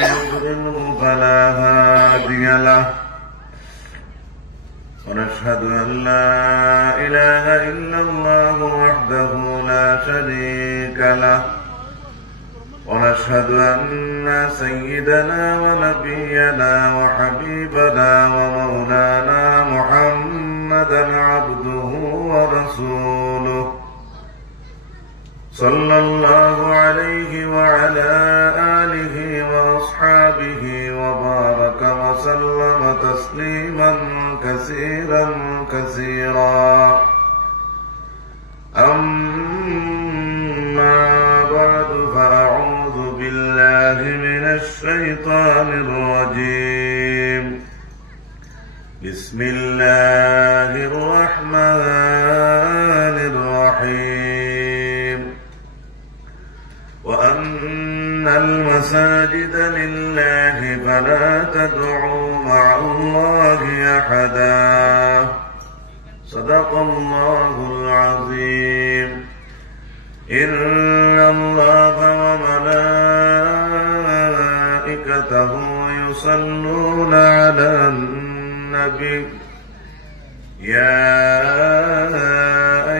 يضلله فلا هادي له ونشهد أن لا إله إلا الله وحده لا شريك له ونشهد أن سيدنا ونبينا وحبيبنا ومولانا محمدا عبده ورسوله صلى الله عليه وعلى آله وأصحابه وبارك وسلم تسليما كثيرا كثيرا. أما بعد فأعوذ بالله من الشيطان الرجيم. بسم الله الرحمن الرحيم. وأن المساجد لله فلا تدعوا مع الله أحدا. صدق الله العظيم. إن الله وملائكته يصلون على النبي يا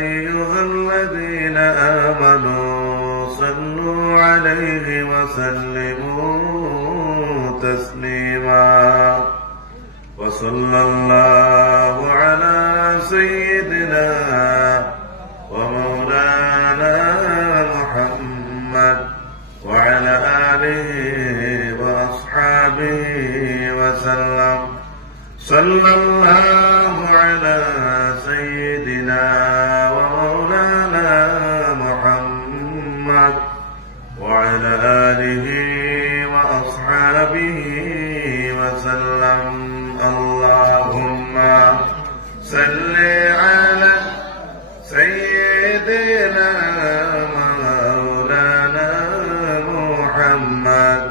أيها الذين آمنوا صلوا عليه وسلموا تسليما. وصلى الله على سيدنا ومولانا محمد وعلى آله وأصحابه وسلم. صلى الله على سيدنا ومولانا محمد وعلى آله وأصحابه وسلم. اللهم صل على سيدنا مولانا محمد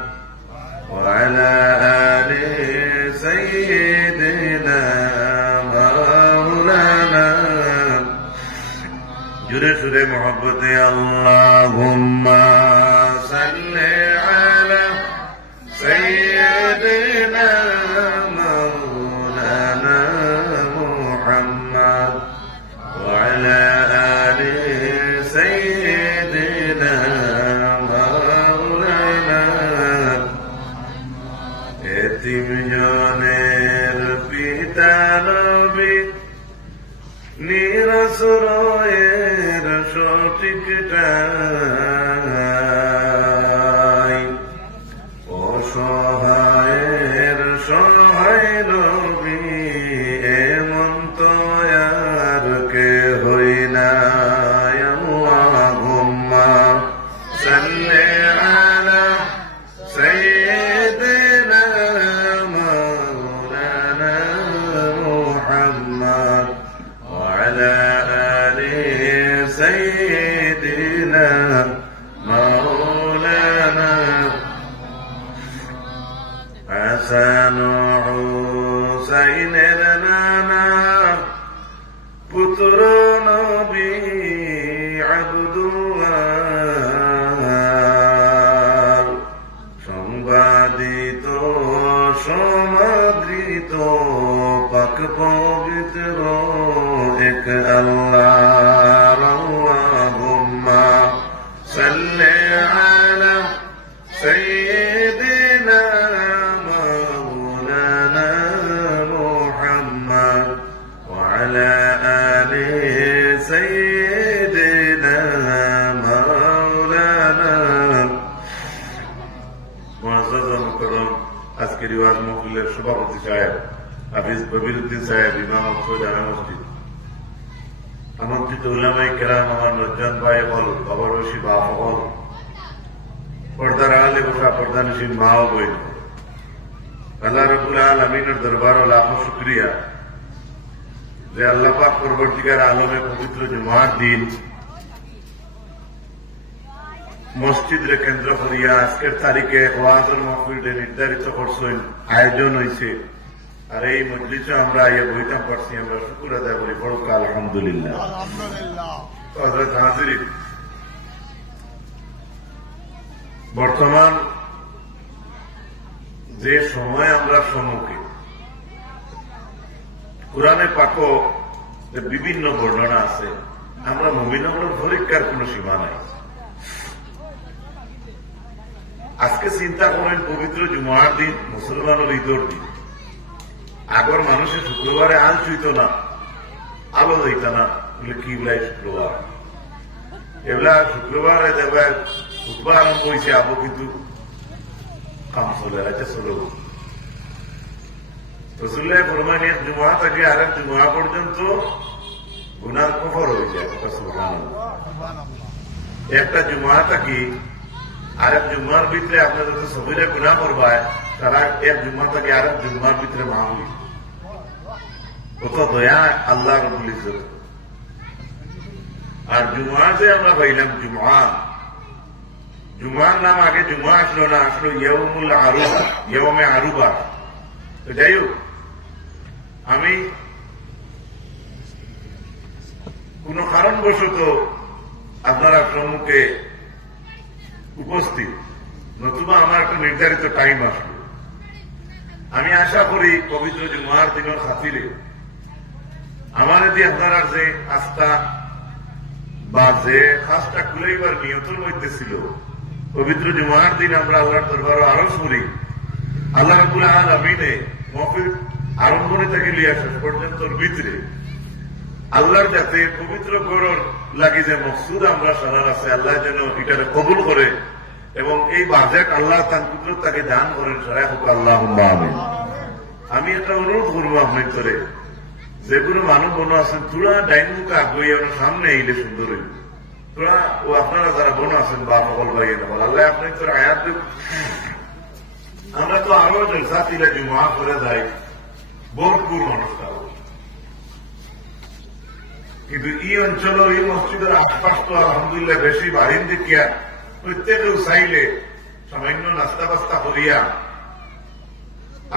وعلى آل سيدنا مولانا جرے سورے محبت. اللهم صل على سيدنا مولانا محمد وعلى آل سيدنا مولانا. এতিম জনের পিতা নবী নিরাশ্রয়ের সঠিক ঠাই অসহায়ের সহায় নবী এমন তো আর কে হই না. আল্লাহুম্মা সাল্লি আলা সাইয়্যিদিনা মাওলানা মুহাম্মদ وعلى آل سيدنا مولانا. حسن حسينের নানা পুত্র নবী আব্দুল্লাহ সংবাদিত সমাদৃত পাক পবিত্র এক আল্লাহ. আল্লাহুম্মা সাল্লি আলা সাইয়্যিদিনা মাওলানা মুহাম্মদ ওয়ালা আলি সাইয়্যিদিনা মাওলানা. মুআজ্জাজ মুকররম আজকের ওয়াজ মাহফিলের সভাপতি সাহেব হাফিজ কবিরউদ্দিন সাহেব ইমাম জামে মসজিদ, আমন্ত্রিত উলামায়ে কেরাম, আমার নজরান ভাই হল, বাবার বসি বাপ হল, পর্দার আলে বসা পর্দানশীন মা ও বোন, আল্লাহ রাব্বুল আলামিনের দরবারে লাখো শুকরিয়া যে আল্লাহ পাক পরবর্তীকার আলমে পবিত্র জুমার দিন মসজিদে কেন্দ্র করিয়া আজকের তারিখে ওয়াজের মাহফিলে নির্ধারিত করছেন, আয়োজন হয়েছে। আর এই মজলিসে আমরা আইয়া বইতাম পারছি, আমরা শুকর আদায় করি বড় আলহামদুলিল্লাহ। হযরত হাজির বর্তমান যে সময় আমরা সম্মুখে কোরআনে পাকও বিভিন্ন বর্ণনা আছে, আমরা মুমিন হওয়ার পরীক্ষার কোন সীমা নাই। আজকে চিন্তা করেন পবিত্র জুমার দিন, মুসলমানের ঈদের দিন। আগর মানুষের শুক্রবারে আল চুইত না, আলো দিত না, কি বলে শুক্রবার এগুলা শুক্রবারে দেবে খুতবা আরম্ভ হয়েছে, আবো কিন্তু কাম চলে আছে চলো। রসুল্লাহ ফরমান এক জুমা থেকে আরেক জুমা পর্যন্ত গুনার কফর হয়ে যায়। একটা জুমা থাকি আরেক জুম্মার ভিতরে আপনাদের সবিরে গুনাহ করবায়, তারা এক জুম্মা থেকে আরেক জুম্মার ভিতরে মাহবুব কত দয়া আল্লাহ রাব্বুল ইজ্জত। আর জুমা যে আমরা পাইলাম জুমার নাম আগে জুমা আসলো না, আসলো ইয়াউমুল আরুবা, ইয়াউমে আরুবা। তো যাই হোক, আমি কোন কারণবশত আপনারা সম্মুখে উপস্থিত, নতুবা আমার একটা নির্ধারিত টাইম আসলো। আমি আশা করি পবিত্র জুমার দিনের খাতিরে আমার এটি আপনারা যে আস্থা বা যে খাসটা খুলেইবার নিয়তের মধ্যে ছিল, পবিত্র জুমার দিন আমরা আল্লাহর দরবারে আরজ করি আল্লাহ রাব্বুল আলামিনে মহফিল আরম্ভনে থেকে লিয়া শেষ পর্যন্ত ভিতরে আল্লাহর যাতে পবিত্র গড়র লাগি যে মকসুদ আমরা সারার আছে, আল্লাহ যেন এটাকে কবুল করে এবং এই বাজেট আল্লাহ তার কুদরত তাকে দান করেন। সারা হোক আল্লাহুম্মা আমিন। আমি একটা অনুরোধ করবো আপনার তোরে, যেগুলো মানব বন আছেন তোরা ডাইনুকা আগ্রহী সামনে এইলে সুন্দর হইল, তোরা ও আপনারা যারা বন আছেন বা সকল ভাই আল্লাহ আপনার তোর আয়াত। আমরা তো আরো জলসা তিলে জুমা করে যাই, ভরপুর মানুষ, কিন্তু এই অঞ্চল এই মসজিদের আশপাশ তো আলহামদুলিল্লাহ বেশি বাড়ির দিকিয়া প্রত্যেকেও চাইলে সামান্য নাস্তা বাস্তা করিয়া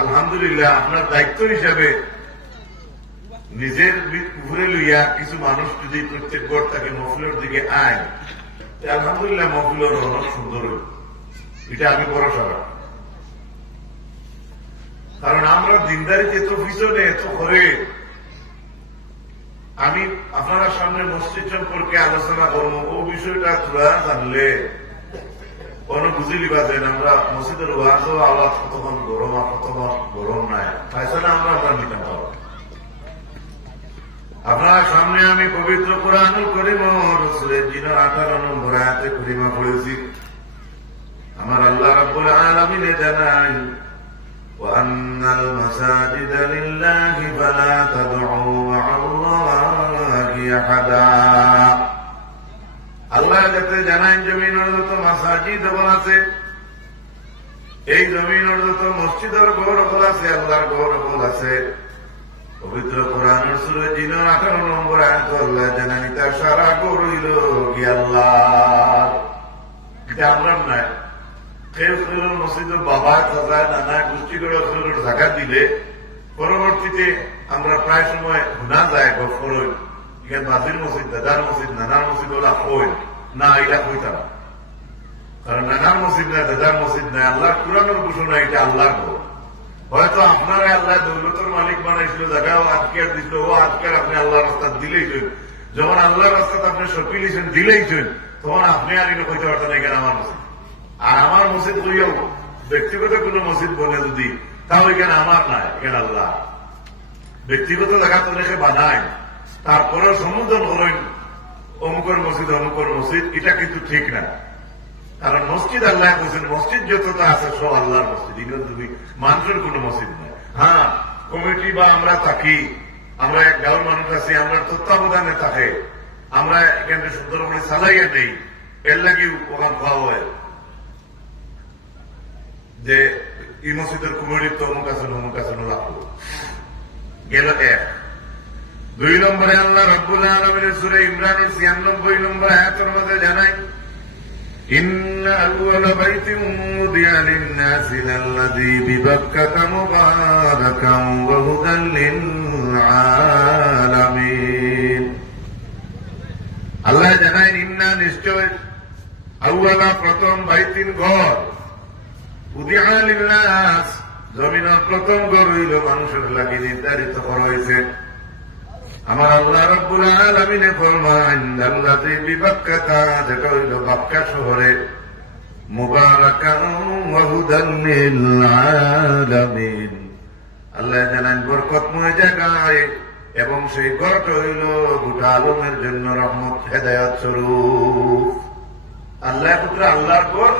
আলহামদুলিল্লাহ আপনার দায়িত্ব হিসাবে নিজের ঘুরে লইয়া কিছু মানুষ যদি প্রত্যেক গড় তাকে মহফিলের দিকে আয়, আলহামদুলিল্লাহ মহফিলের রৌনক সুন্দর হইল। এটা আমি ভরসা রাখি, কারণ আমরা দিনদারিতে এত পিছনে এত করে। আমি আপনার সামনে মসজিদ সম্পর্কে আলোচনা করবো, ও বিষয়টা তোরা জানলে কোনো বুঝিলি বাজেন আমরা মসজিদের ওয়াজও আওয়াজ কতক্ষণ গরম আর কতক্ষণ গরম নাই, ফাইসলা আমরা নিতে পারবো। আপনার সামনে আমি পবিত্র কোরআনুল কারীম রাসূলের জিনের 18 নম্বর আয়াতে কারিমা পড়েছি। আমার আল্লাহ রাব্বুল আলামিন জানাই وأن المساجد لله فلا تدعوا مع الله أحدا। আল্লাহ যাতে জানান জমিনের যত মাসাজিদ আছে, এই জমিনের যত মসজিদের গৌরব আছে, আল্লাহর গৌরব আছে। পবিত্র কোরআনের সূরা জিনের 18 নম্বর আয়াত আল্লাহ জানানি তার সারা গৌরব কি আল্লাহ। এটা আমরা নাই মসজিদ বাবা দাদা নানা গোষ্ঠীগুলো জায়গা দিলে পরবর্তীতে আমরা প্রায় সময় গুনা যায় গফরই, এখানে বাজির মসজিদ, দাদার মসজিদ, নানার মসজিদ ওলা কই না, এটা কইতাম। কারণ নানার মসজিদ নাই, দাদার মসজিদ নাই, আল্লাহর কোরআনের ঘোষণা, এটা আল্লাহর ঘর। হয়তো আপনারা আল্লাহ দৌলতের মালিক বানাইছিল, জায়গাও আজকের দিছিল, ও আজকের আপনি আল্লাহর রাস্তা দিলেই চল। যখন আল্লাহর রাস্তাতে আপনি সপিলেছেন দিলেই চল, তখন আপনি আর এটা কইতে পারতেন এখানে আমার মসজিদ। আর আমার মসজিদ করিও ব্যক্তিগত কোন মসজিদ বলে যদি, তাও এখানে আমার নাই, এখানে আল্লাহ। ব্যক্তিগত জায়গা তো রেখে বানায়, তারপরে সম্বোধন করেন অমুকর মসজিদ অমুকর মসজিদ, এটা কিন্তু ঠিক না। কারণ মসজিদ আল্লাহ বলছেন, মসজিদ যতটা আছে সব আল্লাহর মসজিদ, এগুলো তুমি মানুষের কোন মসজিদ নয়। হ্যাঁ, কমিটি বা আমরা থাকি, আমরা এক গাঁওর মানুষ আছি, আমরা তত্ত্বাবধানে থাকে, আমরা এখানে সুন্দর করে চালাইয়া নেই, এর লাগি ওখান খাওয়া হয় যে এই মসজিদের কমিটির তো অমুক আছেন অমুক আছেন লাগলো গেল। এক 2 নম্বরে আল্লাহ রাব্বুল আলামিনের সূরা ইমরানের 96 নম্বর আয়াতের মধ্যে জানাই ইন্না আউওয়ালা বাইতিন উদিয়া লিন-নাসি লাল্লাযী বিবাক্কাতা মুবারাকান ওয়া হুদাল লিল-আলামিন। আল্লাহ জানাই ইন্না নিশ্চয় আউওয়ালা প্রথম বাইতিন ঘর উদিয়া লিন-নাস জমিনের প্রথম ঘর হইল মানুষের লাগি নির্ধারিত করা হয়েছে। আমার আল্লাহ রাব্বুল আলামিনে ফরমান আল্লাযী বিবাক্কাতা, যেটা হইল মক্কা শহরে, মুবারাকান ওয়া হুদান লিল আলামিন, আল্লাহ জানেন বরকতময় জায়গায়, এবং সেই ঘরটা হইল গোটা আলমের জন্য রহমত হেদায়েত স্বরূপ। আল্লাহ পুত্র আল্লাহর ঘর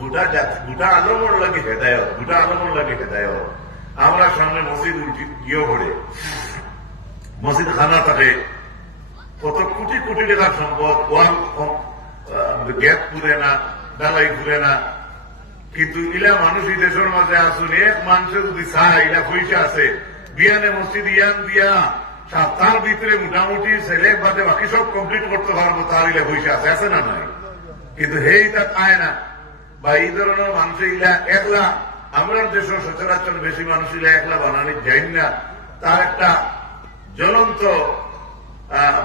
গোটা গোটা আলমের লাগে হেদায়েত, গোটা আলমের লাগে হেদায়েত। আমরা সামনে মসজিদ গিয়েও পড়ে, মসজিদ খানা থাকে, কত কোটি কোটি টাকার সম্পদ, ওয়াল গেট পুরে না, ডালাই খুলে না, কিন্তু ইলা মানুষ এই দেশের মাঝে আসুন, এক মানুষের যদি চায় ইলা পয়সা আছে, বিয়ানে মসজিদ ইয়ান দিয়া সপ্তাহের ভিতরে মোটামুটি ছেলে বাদে বাকি সব কমপ্লিট করতে পারবো, তার ইলা পয়সা আছে, আছে না নাই? কিন্তু হেই তা পায় না, বা এই ধরনের মানুষ ইলা একলা, আমরা দেশের সচরাচর বেশি মানুষ ইলা একলা বানানি যাই না। তার একটা জ্বলন্ত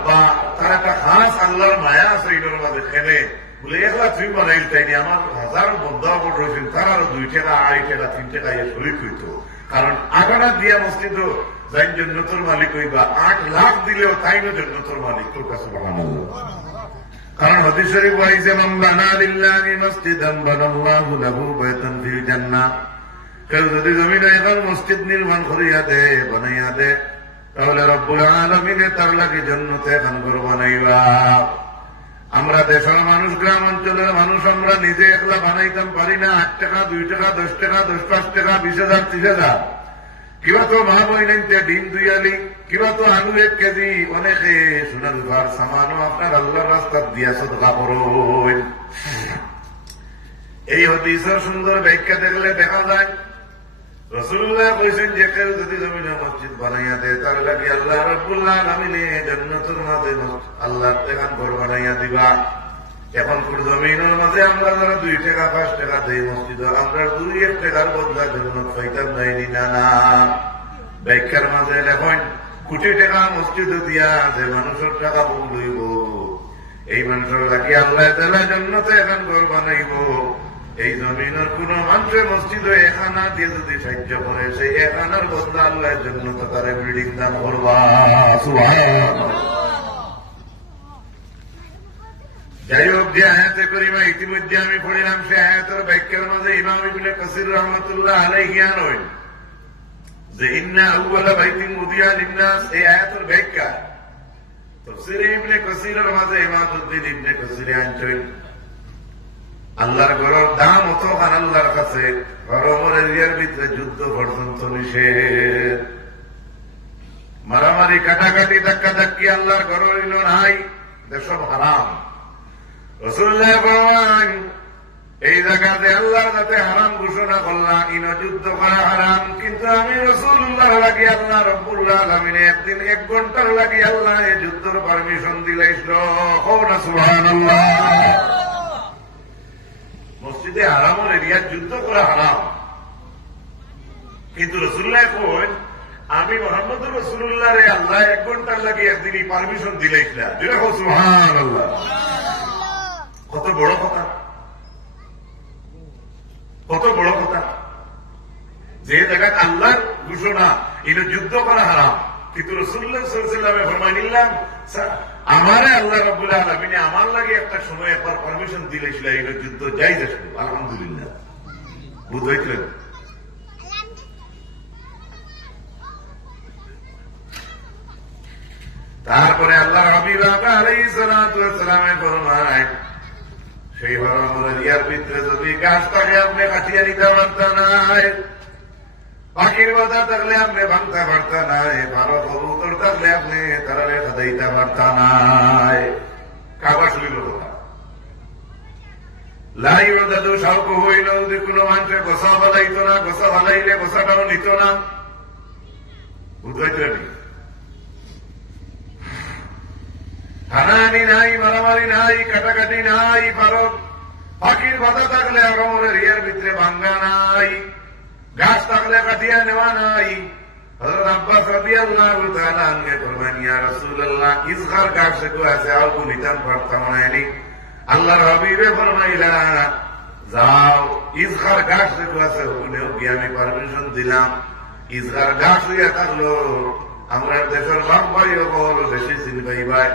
বা তার একটা খাস আল্লাহর মায়া আছে এগুলোর মাঝে, খেলে বলে একলা তুই বানাইল তাইনি, আমার হাজারো বন্ধু রয়েছেন, তার আরো 2 টাকা 2.5 টাকা 3 টাকা ইয়ে শরীর হইত। কারণ আগানা দিয়া মসজিদ যাই জন্নতর মালিক হইবা, 8 লাখ দিলেও তাই না জন্নতর মালিক তোর কাছে। কারণ হাদিস শরীফ আইছে মান বানা লিল্লাহি মসজিদান বানাল্লাহু লাহু বাইতান ফিল জান্নাহ, কেউ যদি জমিনে এখন মসজিদ নির্মাণ করিয়া দে, বানাইয়া দে, তাহলে রব্বুল আলামিনে তার লাগি জান্নাতে এখন ঘর বানাইবা। আমরা দেশের মানুষ, গ্রাম অঞ্চলের মানুষ, আমরা নিজে একলা বানাইতাম পারি না। 8 টাকা 2 টাকা 10 টাকা 10-5 টাকা 20,000 30,000, কিবা তো মা বই নাইতে ডিম 2 আলি, কিবা তো আলু 1 কেজি, অনেকে সোনার ঘর সামানও আপনার আল্লাহর রাস্তায় দিয়া সদকা করুন। এই হাদিসের সুন্দর ব্যাখ্যা দেখলে দেখা যায় রাসূলুল্লাহ কইছেন যে কেউ যদি জমিনে মসজিদ বানাইয়া দেয়, তার লাগি আল্লাহ রাব্বুল আলামিনে জান্নাতের মাঝে আল্লাহ এখন ঘর বানাইয়া দিবা। এখন কোন জমিনের মাঝে আমরা যারা 2 টাকা 5 টাকা দেই মসজিদ, আমরা 2-1 টাকার বদলা জান্নাত পাইতাম নাইনি না। না, ব্যাখ্যার মাঝে লেখেন কোটি টাকা মসজিদ দিয়া যে মানুষের টাকা ভুল হইব, এই মানুষের লাগি আল্লাহ তাআলা জান্নাতে এখন ঘর বানাইব। এই জমিনের কোন মানুষের মসজিদ এখানা দিয়ে যদি সাহায্য করে, সেই এখানার বদলা আল্লাহর জন্য তো তার বিল্ডিং দান করবা। সুবহানাল্লাহ। যাই হোক, যে আয়াতে করিমা ইতিমধ্যে আমি পড়িলাম, সে আয়াতের ব্যাখ্যার মাঝে ইমাম ইবনে কাসির রাহমাতুল্লাহ আলাইহি আনয় যে ইন্না আউওয়ালা বাইতিন উদিয়া লিন্নাস, এই আয়াতের ব্যাখ্যা তাফসীরে ইবনে কাসিরের মাঝে ইমামউদ্দিন ইবনে কাসির আনছেন আল্লাহর ঘরের দাম অত খান আল্লাহর কাছে, ঘরের এরিয়ার ভিতরে যুদ্ধ পর্যন্ত নিষেধ, মারামারি কাটাকাটি ধাক্কা ধাক্কি আল্লাহর ঘর হইল নাই, সব হারাম। রাসূলুল্লাহ বলেন এই জায়গাতে আল্লাহর যাতে হারাম ঘোষণা করলাম, ইন যুদ্ধ করা হারাম, কিন্তু আমি রাসূলুল্লাহ লাগি আল্লাহ রাব্বুল আলামিন একদিন 1 ঘন্টার লাগি আল্লাহ এই যুদ্ধের পারমিশন দিলাইছিল। সুবহানাল্লাহ। মসজিদে হারামের এরিয়া যুদ্ধ করা হারাম, কিন্তু রাসূলুল্লাহ কইন আমি মুহাম্মদ রাসূলুল্লাহ রে আল্লাহ 1 ঘন্টার লাগি একদিনই পারমিশন দিলাইছিল। দেখো সুবহানাল্লাহ, কত বড় কথা, কত বড় কথা। যে জায়গায় আল্লাহর ঘোষণা এটা যুদ্ধ করা হারাম, কিন্তু রাসূলুল্লাহ সাল্লাল্লাহু আলাইহি ওয়াসাল্লাম ফরমাইলেন আমারে আল্লাহ রাব্বুল আলামিন আমার লাগে একটা সময় একবার পারমিশন দিলেছিল, এটা যুদ্ধ জায়েজ আছে। আলহামদুলিল্লাহ, বুঝাইছিলেন। তারপরে আল্লাহর হাবিব আলাইহিস সালাতু ওয়াস সালাম ফরমায় সেই হারামের এরিয়ার ভিতরে যদি গাছ থাকে আপনি কাটিয়ে নিতে পারতেন না, পাখির বাধা থাকলে আপনি ভাঙতে পারতেন না, ভালো কবুতর থাকলে আপনি তারা রেখা দিতে পারতেন না। কাবা শরীর কথা লাই দাদু সাউক হইল, যে কোনো মানুষের গোসা বালাইত না, গোসা বালাইলে গোসাটাও নিত না, বুঝতে হানাহানি নাই, মারামারি নাই, কাটাকাটি নাই, ভারত পাখির বাধা থাকলে আগামরের ইয়ার ভিতরে ভাঙ্গা নাই, গাছ থাকলে কাটিয়া নেওয়া নাই। হযরত আব্বাস রাদিয়াল্লাহু তাআলা আনহু ফরমান ইয়া রাসূলুল্লাহ ইসগার গাছ কো আছে আর কো নিতাম পারতাম না। আল্লাহর হাবিবে ফরমাইলা যাও ইজহার ঘাট যেগুলো আছে ওখানেও গিয়ে আমি পারমিশন দিলাম। ইজহার ঘাট হইয়া থাকলো আমরা দেশের বাপ ভাই বল বেশি চিনবাই ভাই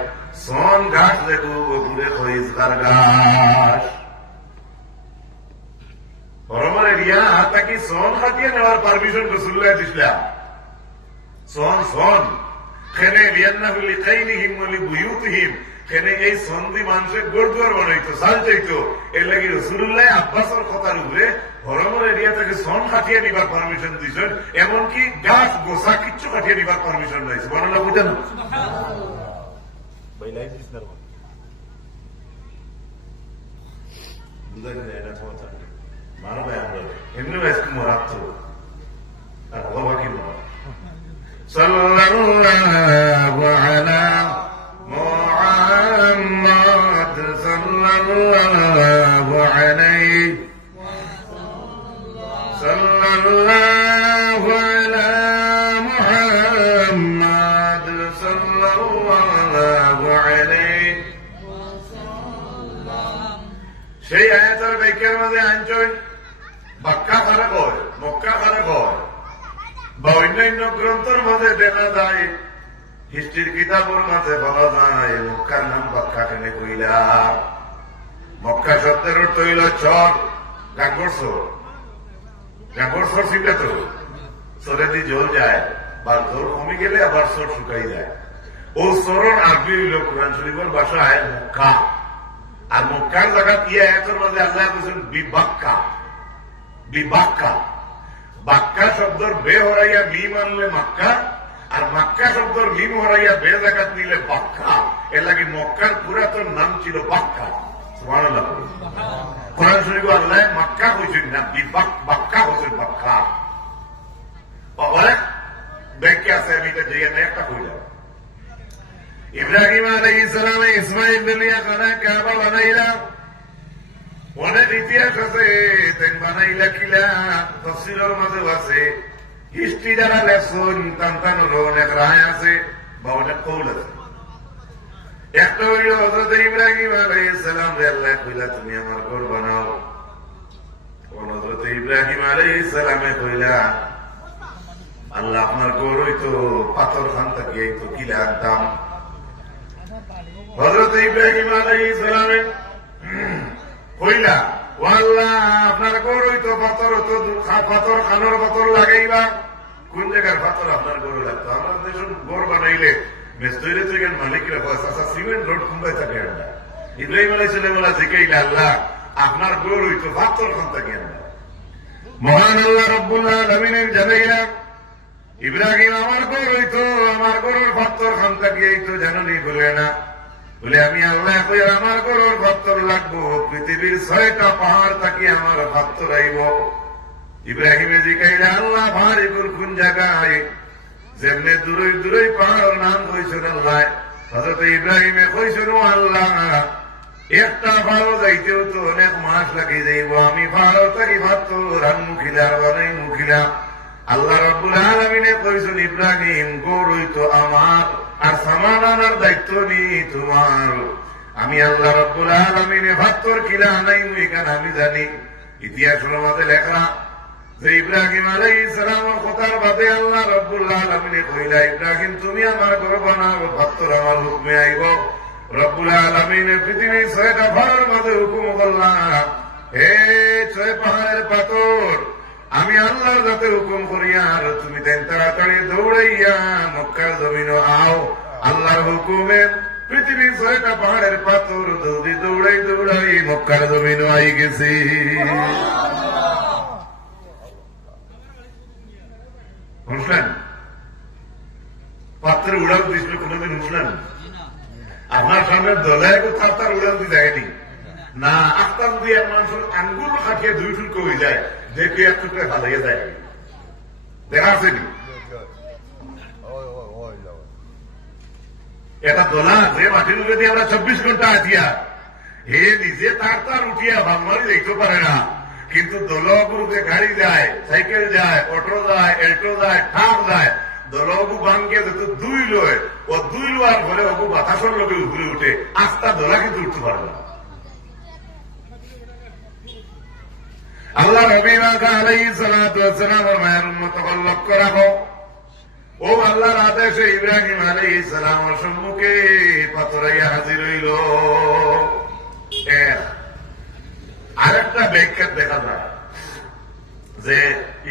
সন ঘাট দেখো ওগুলো ইজহার ঘাট বরমর এরিয়া তাকে সন খাটিয়ে নেওয়ার পারমিশন রসুল্লাহ দিছিলাম। সন সন খেনে বিয়ান্না হলি খাইনিহিম বলি বুয়ুতহিম খেনে এই সন্ধি মানুষের গোড়দুয়ার বানাইতো সাল চাইতো এর লাগি রসুল্লাহ আব্বাসের কথার উপরে হরমর এরিয়া থেকে সন খাটিয়ে নিবার পারমিশন দিয়েছেন, এমনকি গাছ গোসা কিচ্ছু খাটিয়ে নিবার পারমিশন নাই। সুবহানাল্লাহ বুঝেন মানবে আমরা এমনি আজকে মরাত্ম আর বাবা কি মরা সাল্লাল্লাহু আলা মুহাম্মদ সাল্লাল্লাহু আলাইহি সাল্লাল্লাহু আলা মুহাম্মদ সাল্লাল্লাহু আলাইহি সেই আয়াতের ব্যাখ্যার মধ্যে আনছেন মক্কা খারাপ হয়, মক্কা খারাপ হয় বা অন্যান্য গ্রন্থের মাঝে দেখা যায়, হিস্ট্রির কিতাবের মাঝে বলা যায় মক্কার নাম মক্কা কেনে কইলা। মক্কা শব্দের অর্থ হইল চর, গাঙ্গর চর। গাঙ্গর চর ছিটা তো চরে দিয়ে জল যায়, বা জল কমে গেলে আবার চর শুকাই যায়। ও চরণ আরবি হইল কোরআন শরীফের ভাষায় মক্কা। আর মক্কার জায়গা ইয়ে এতর মাঝে আল্লাহ বলছেন বিবাক্কা। বিবাক্কা বাক্কা শব্দর বে হরাইয়া মিম আনলে মক্কা, আর মক্কা শব্দর মিম হরাইয়া বে জায়গাত নিলে বাক্কা। এর লাগে মক্কার পুরাতন নাম ছিল বাক্কা। সুবহানাল্লাহ। কোরআন শরীফে আল্লাহ মক্কা কইছেন না, বাক্কা কইছেন বাক্কা। বাবা ব্যাখ্যা আছে, আমি এটা জায়গা না একটা কইলাম। ইব্রাহিম আলাইহিস সালামে ইসমাইল দুনিয়া খানা কাবা বানাইলা, অনেক ইতিহাস আছে তেন বানাইলা কিলা তফসিরের মাঝে আছে, হিস্ট্রি যারা লেখছেন তান্তানোর অনেক রায় আছে বা অনেক কৌল আছে। একটা হইল হযরত ইব্রাহিম আলাইহিস সালাম রে আল্লাহ কইলা তুমি আমার ঘর বানাও। হযরত ইব্রাহিম আলাইহিস সালামে কইলা আল্লাহ আপনার ঘর হইতো পাথর খান থেকে তো কিলা আনতাম। হযরত ইব্রাহিম আলাইহিস সালামে কইলা ও আল্লাহ আপনার ঘর হইতো পাথর হতো, পাথর খানোর পাথর লাগাইবা। কোন জায়গার পাথর আপনার ঘরে লাগতো? আমরা দেশের ঘর বানাইলে মেস্তৈরে তো এখানে মালিকরা পয়সা সিমেন্ট রোড কুম্বাই থাকে। আমরা ইব্রাহিম আলাইহিস সালাম বলা জিকাইলা আল্লাহ আপনার ঘর হইতো পাথর খান থাকে। আমরা মহান আল্লাহ রাব্বুল আলামিনের জানাইলা ইব্রাহিম আমার ঘর হইতো, আমার ঘরের পাথর খান থাকে তো জানি বলে না, বলে আমি আল্লাহ কই আমার ঘরের পাথর লাগবো, পৃথিবীর 6টা পাহাড় থাকি আমার পাথর আইব। ইব্রাহিমে জিকাইলা আল্লাহ পাহাড় এগুলো কোন জায়গায়? যেমনে দূরে দূরে পাহাড়ের নাম কইছেন আল্লাহ। হযরত ইব্রাহিমে কইছেন ও আল্লাহ একটা পাহাড় যাইতেও তো অনেক মাস লাগি যাইব, আমি পাহাড় থাকি পাথর আর মুখিলা বানাই মুখিলা। আল্লাহ রাব্বুল আলামিনে কইছেন ইব্রাহিম ঘর হইতো আমার আর সামান আনার দায়িত্ব নি তোমার। আমি আল্লাহ রাব্বুল আলামিনে পাথর কিলা নাই এখানে আমি জানি। ইতিহাসের মধ্যে লেখা যে ইব্রাহিম আলাইহিস সালামের কথার বাদে আল্লাহ রাব্বুল আলামিনে কইলা ইব্রাহিম তুমি আমার ঘর বানাও, পাথর আমার হুকমে আইব। রব্বুল আলামিনে পৃথিবীর 6টা পাহাড়ের মধ্যে হুকুম করলাম, হে 6 পাহাড়ের পাথর আমি আল্লাহর যাতে হুকুম করি আর তুমি দেন তাড়াতাড়ি দৌড়াইয়া মক্কার জমিনে আও। আল্লাহর হুকুমে পৃথিবীর 6টা পাহাড়ের পাথর দৌড়ি দৌড়াই দৌড়াই মক্কার জমিনে আই গেছি। শুনলেন পাত্রের উড়াল দিয়েছিল কোনদিন? শুনলেন আপনার সামনে দলায় কোথাও তার উড়াল দিয়ে দেয়নি না। আস্তার যদি এক মানুষের আঙ্গুল খাটিয়ে 2 টুকরো হয়ে যায়, দেখে এক টুকরে ভালো যায়, দেখা আসেনি? এটা দোলা যে মাটির উপরে দিয়ে আমরা 24 ঘন্টা আছিয়া হে নিজে তার উঠিয়া ভাঙমারি দেখতে পারে না, কিন্তু দোলগুরুতে গাড়ি যায়, সাইকেল যায়, অটো যায়, এল্টো যায়, ট্রাক যায়, দোলগু ভাঙকে যত 2 লয় ও 2 লোয়ার ঘরে অগু বাতাসের লোকে উপরে উঠে, আস্তা দোলা কিন্তু উঠতে পারে না। আল্লাহ নবী আলাইহিস সালাতু ওয়াস সালামের মায়ের উম্মতকে লক্ষ্য রাখো। ও আল্লাহর আদেশে ইব্রাহিম আলাইহিস সালামের সম্মুখে পাথরাইয়া হাজির হইল। আরেকটা ব্যাখ্যা দেখা যায় যে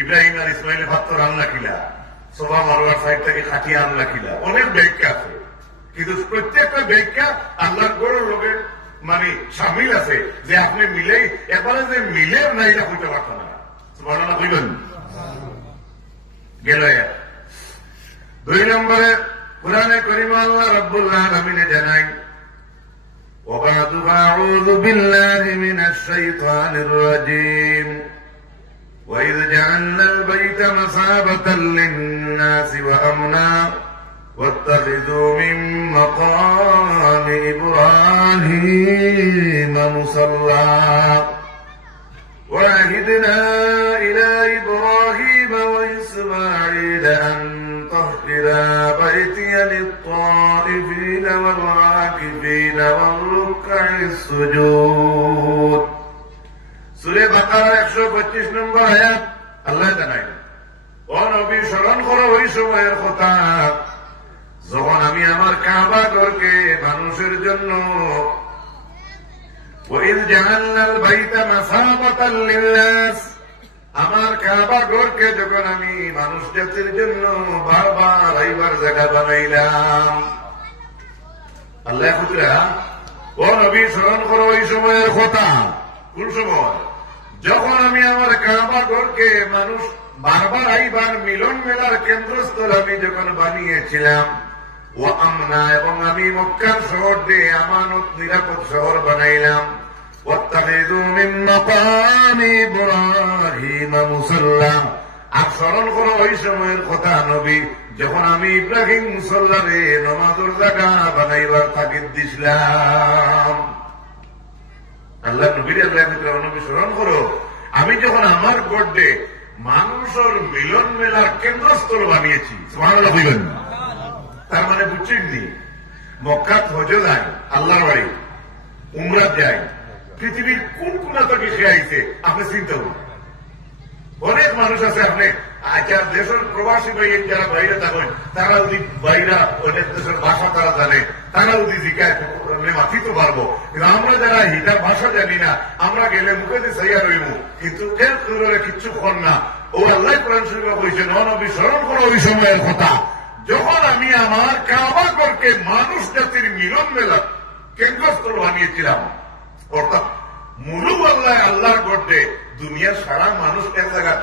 ইব্রাহিম আর ইসমাইল পাথর আনলা কিলা, সোফা মারোয়ার সাইড থেকে খাটিয়া আনলা কিলা, অনেক ব্যাখ্যা আছে, কিন্তু প্রত্যেকটা ব্যাখ্যা আল্লাহর গড়ের লোকে মানে সামিল আছে যে আপনি মিলেই এবারে যে মিলে না এটা হইতে পারত না। বর্ণনা হইবেন গেল। 2 নম্বরে কুরআনে কারীম আল্লাহ রাব্বুল আলামিন জানাই وبعد أعوذ بالله من الشيطان الرجيم وإذ جعلنا البيت مثابة للناس وأمنا واتخذوا من مقام إبراهيم مصلى وعهدنا إلى إبراهيم وإسماعيل أن طهرا بيتي للطائفين والعاكفين والركع السجود। সূরা বাকারা 125 নম্বর আয়াত আল্লাহ জানায়, ও নবী স্মরণ করো ওই সময়ের কথা যখন আমি আমার কাবা ঘরকে মানুষের জন্য وَإِذْ جَعَلْنَا الْبَيْتَ مَثَابَةً لِلنَّاسِ আমার কাবা ঘরকে যখন আমি মানুষ জাতির জন্য বারবার আইবার জায়গা বানাইলাম। আল্লাহ খুঁজরা ও নবী স্মরণ করো ওই সময়ের কথা। কোন সময়? যখন আমি আমার কাবা ঘরকে মানুষ বারবার আইবার মিলন মেলার কেন্দ্রস্থল আমি যখন বানিয়েছিলাম, ও আমনা এবং আমি মক্কার শহর দিয়ে আমানত নিরাপদ শহর বানাইলাম। واتخذوا من مقام إبراهيم مصلى আর স্মরণ করো ওই সময়ের কথা নবী যখন আমি ইব্রাহিম মুসল্লারে নামাজের জায়গা বানাইবার তাগিদ দিছিলাম। আল্লাহ নবীর নবী স্মরণ করো আমি যখন আমার গড়ে মানুষের মিলন মেলার কেন্দ্রস্থল বানিয়েছি। সুবহানাল্লাহ বলবেন। তার মানে বুঝছেন নি মক্কাত হজ যায়, আল্লাহর বাড়ি উমরা যায়, পৃথিবীর কোন কোন থেকে সে আইছে আপনি চিন্তা করুন। অনেক মানুষ আছে আপনি আচ্ছা দেশের প্রবাসী ভাই যারা বাইরে থাকেন তারা যদি বাইরা অনেক দেশের ভাষা তারা জানে, তারা যদি জিজ্ঞাসা মাথিতে পারবো, কিন্তু আমরা যারা হিটার ভাষা জানি না আমরা গেলে মুখে দিয়ে সাইয়া রইব, কিন্তু কিচ্ছু কর না। ও আল্লাহ কোরআন শরীফে বলছেন ও নবী স্মরণ করো ওই সময়ের কথা যখন আমি আমার কাবা ঘরকে মানুষ জাতির মিলন মেলা কেন্দ্রস্থল বানিয়েছিলাম। অর্থাৎ মূল আল্লাহ আল্লাহর গড়ে দুনিয়ার সারা মানুষ এক জায়গা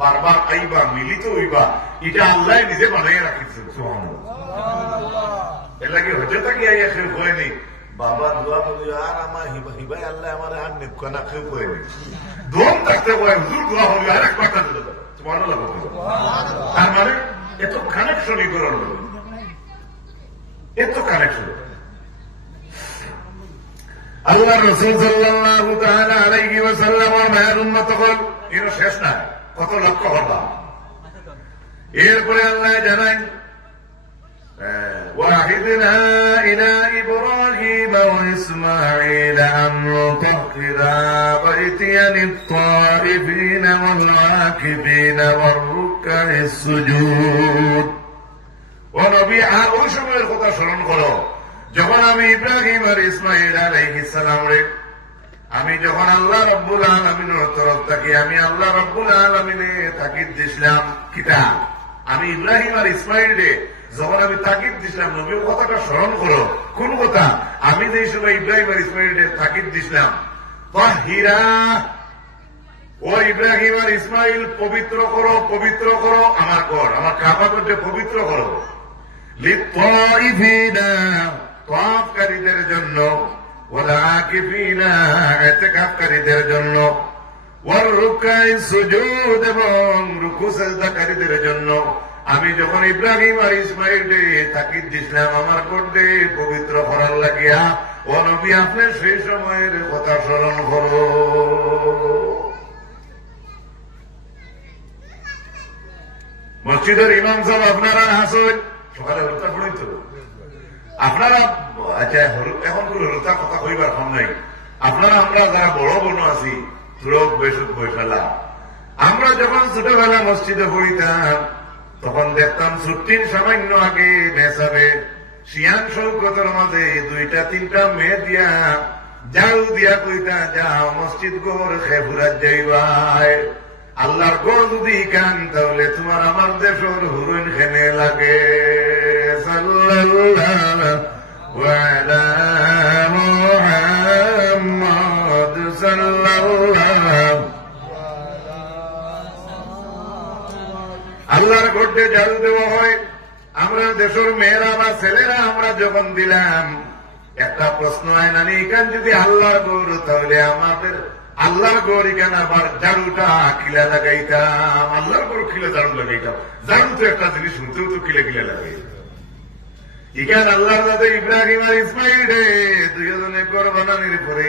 বারবার আইবা মিলিত হইবা, এটা আল্লাহ নিজে বানাইয়া রাখিছেন। এর লাগে হচ্ছে তাকে আইয়া কেউ হয়নি বাবা দোয়া বলি আর আমার হিবাই আল্লাহ আমার আর নেপকানা কেউ হয়নি দোম থাকতে হয় হুজুর দোয়া হলি আর এক কথা দিল। তার মানে এত কানেকশনই করার এত কানেকশন। আল্লাহ রাসূল সাল্লাল্লাহু তাআলা আলাইহি ওয়াসাল্লামের মায়ের উম্মত হল এর শেষ নাই, কত লক্ষ্য করবা। এরপরে আল্লাহ জানাই وَعَهِدْنَا إِلَى إِبْرَاهِيمَ وَإِسْمَاعِيلَ أَن طَهِّرَا بَيْتِيَ لِلطَّائِفِينَ وَالْعَاكِفِينَ وَالرُّكَّعِ السُّجُودِ। ও নবী আর ওই সময়ের কথা স্মরণ করো যখন আমি ইব্রাহিম আর ইসমাইল আলাইহিস সালামরে আমি যখন আল্লাহ রাব্বুল আলামিনের তরফ থেকে আমি আল্লাহ রাব্বুল আলামিনে তাকিদ দিছিলাম। কিতা আমি ইব্রাহিম আর ইসমাইলরে যখন আমি তাকিদ দিছিলাম নবীর কথাটা স্মরণ করো। কোন কথা? আমি যে সময় ইব্রাহিম আর ইসমাইলরে তাকিদ দিছিলাম তাহিরা ও ইব্রাহিম আর ইসমাইল পবিত্র করো, পবিত্র করো আমার ঘর, আমার কাবা ঘরকে পবিত্র করো। লিত্তাইফিনা তাওয়াফকারীদের জন্য, ওয়াল আকিফিনা ইতিকাফকারীদের জন্য, ওয়াল রুকাই সুজুদ এবং রুকু সিজদাকারীদের জন্য। আমি যখন ইব্রাহিম আর ইসমাইলকে তাকিদ দিছিলাম আমার ঘরকে পবিত্র করার লাগিয়া, ও নবী আপনি সেই সময়ের কথা স্মরণ করো। মসজিদের ইমাম সাহেব আপনারা হাসেন সকালে হরতা পড়েন তো আপনারা, আচ্ছা এখন করে হরতার কথা কইবার কম নাই। আপনারা আমরা যারা বড় বড় আছি তুরক বেসুক বৈশালা। আমরা যখন ছোটবেলা মসজিদে পড়িতাম তখন দেখতাম ছুটির সামান্য আগে নেশাবে শিয়ান শৌকতের মাঝে 2-3টা মেয়ে দিয়া ঝাড়ু দিয়া কইতা যাও মসজিদ গোর খেফুরাত যাইবাই। আল্লাহর গোড় যদি কান তাহলে তোমার আমার দেশের হুরুন খেনে লাগে। সাল্লাল্লাহু আলা মুহাম্মদ সাল্লাল্লাহু। আল্লাহর গোড়ে ঝাড়ু দেওয়া হয়। আমরা দেশের মেয়েরা বা ছেলেরা আমরা যখন দিলাম একটা প্রশ্ন হয় না, এখান যদি আল্লাহর গৌর তাহলে আমাদের আল্লাহর গৌর এখানে আবার ঝাড়ুটা কিলা লাগাইতাম। আল্লাহর গৌর কিলা ঝাড়ু লাগাইতাম। ঝাড়ু তো একটা জিনিস শুনতেও তো কিলা কিলা লাগাইতাম। এখানে আল্লাহর দাদা ইব্রাহিম আর ইসমাইল রে দুজনে গড় বানানির পরে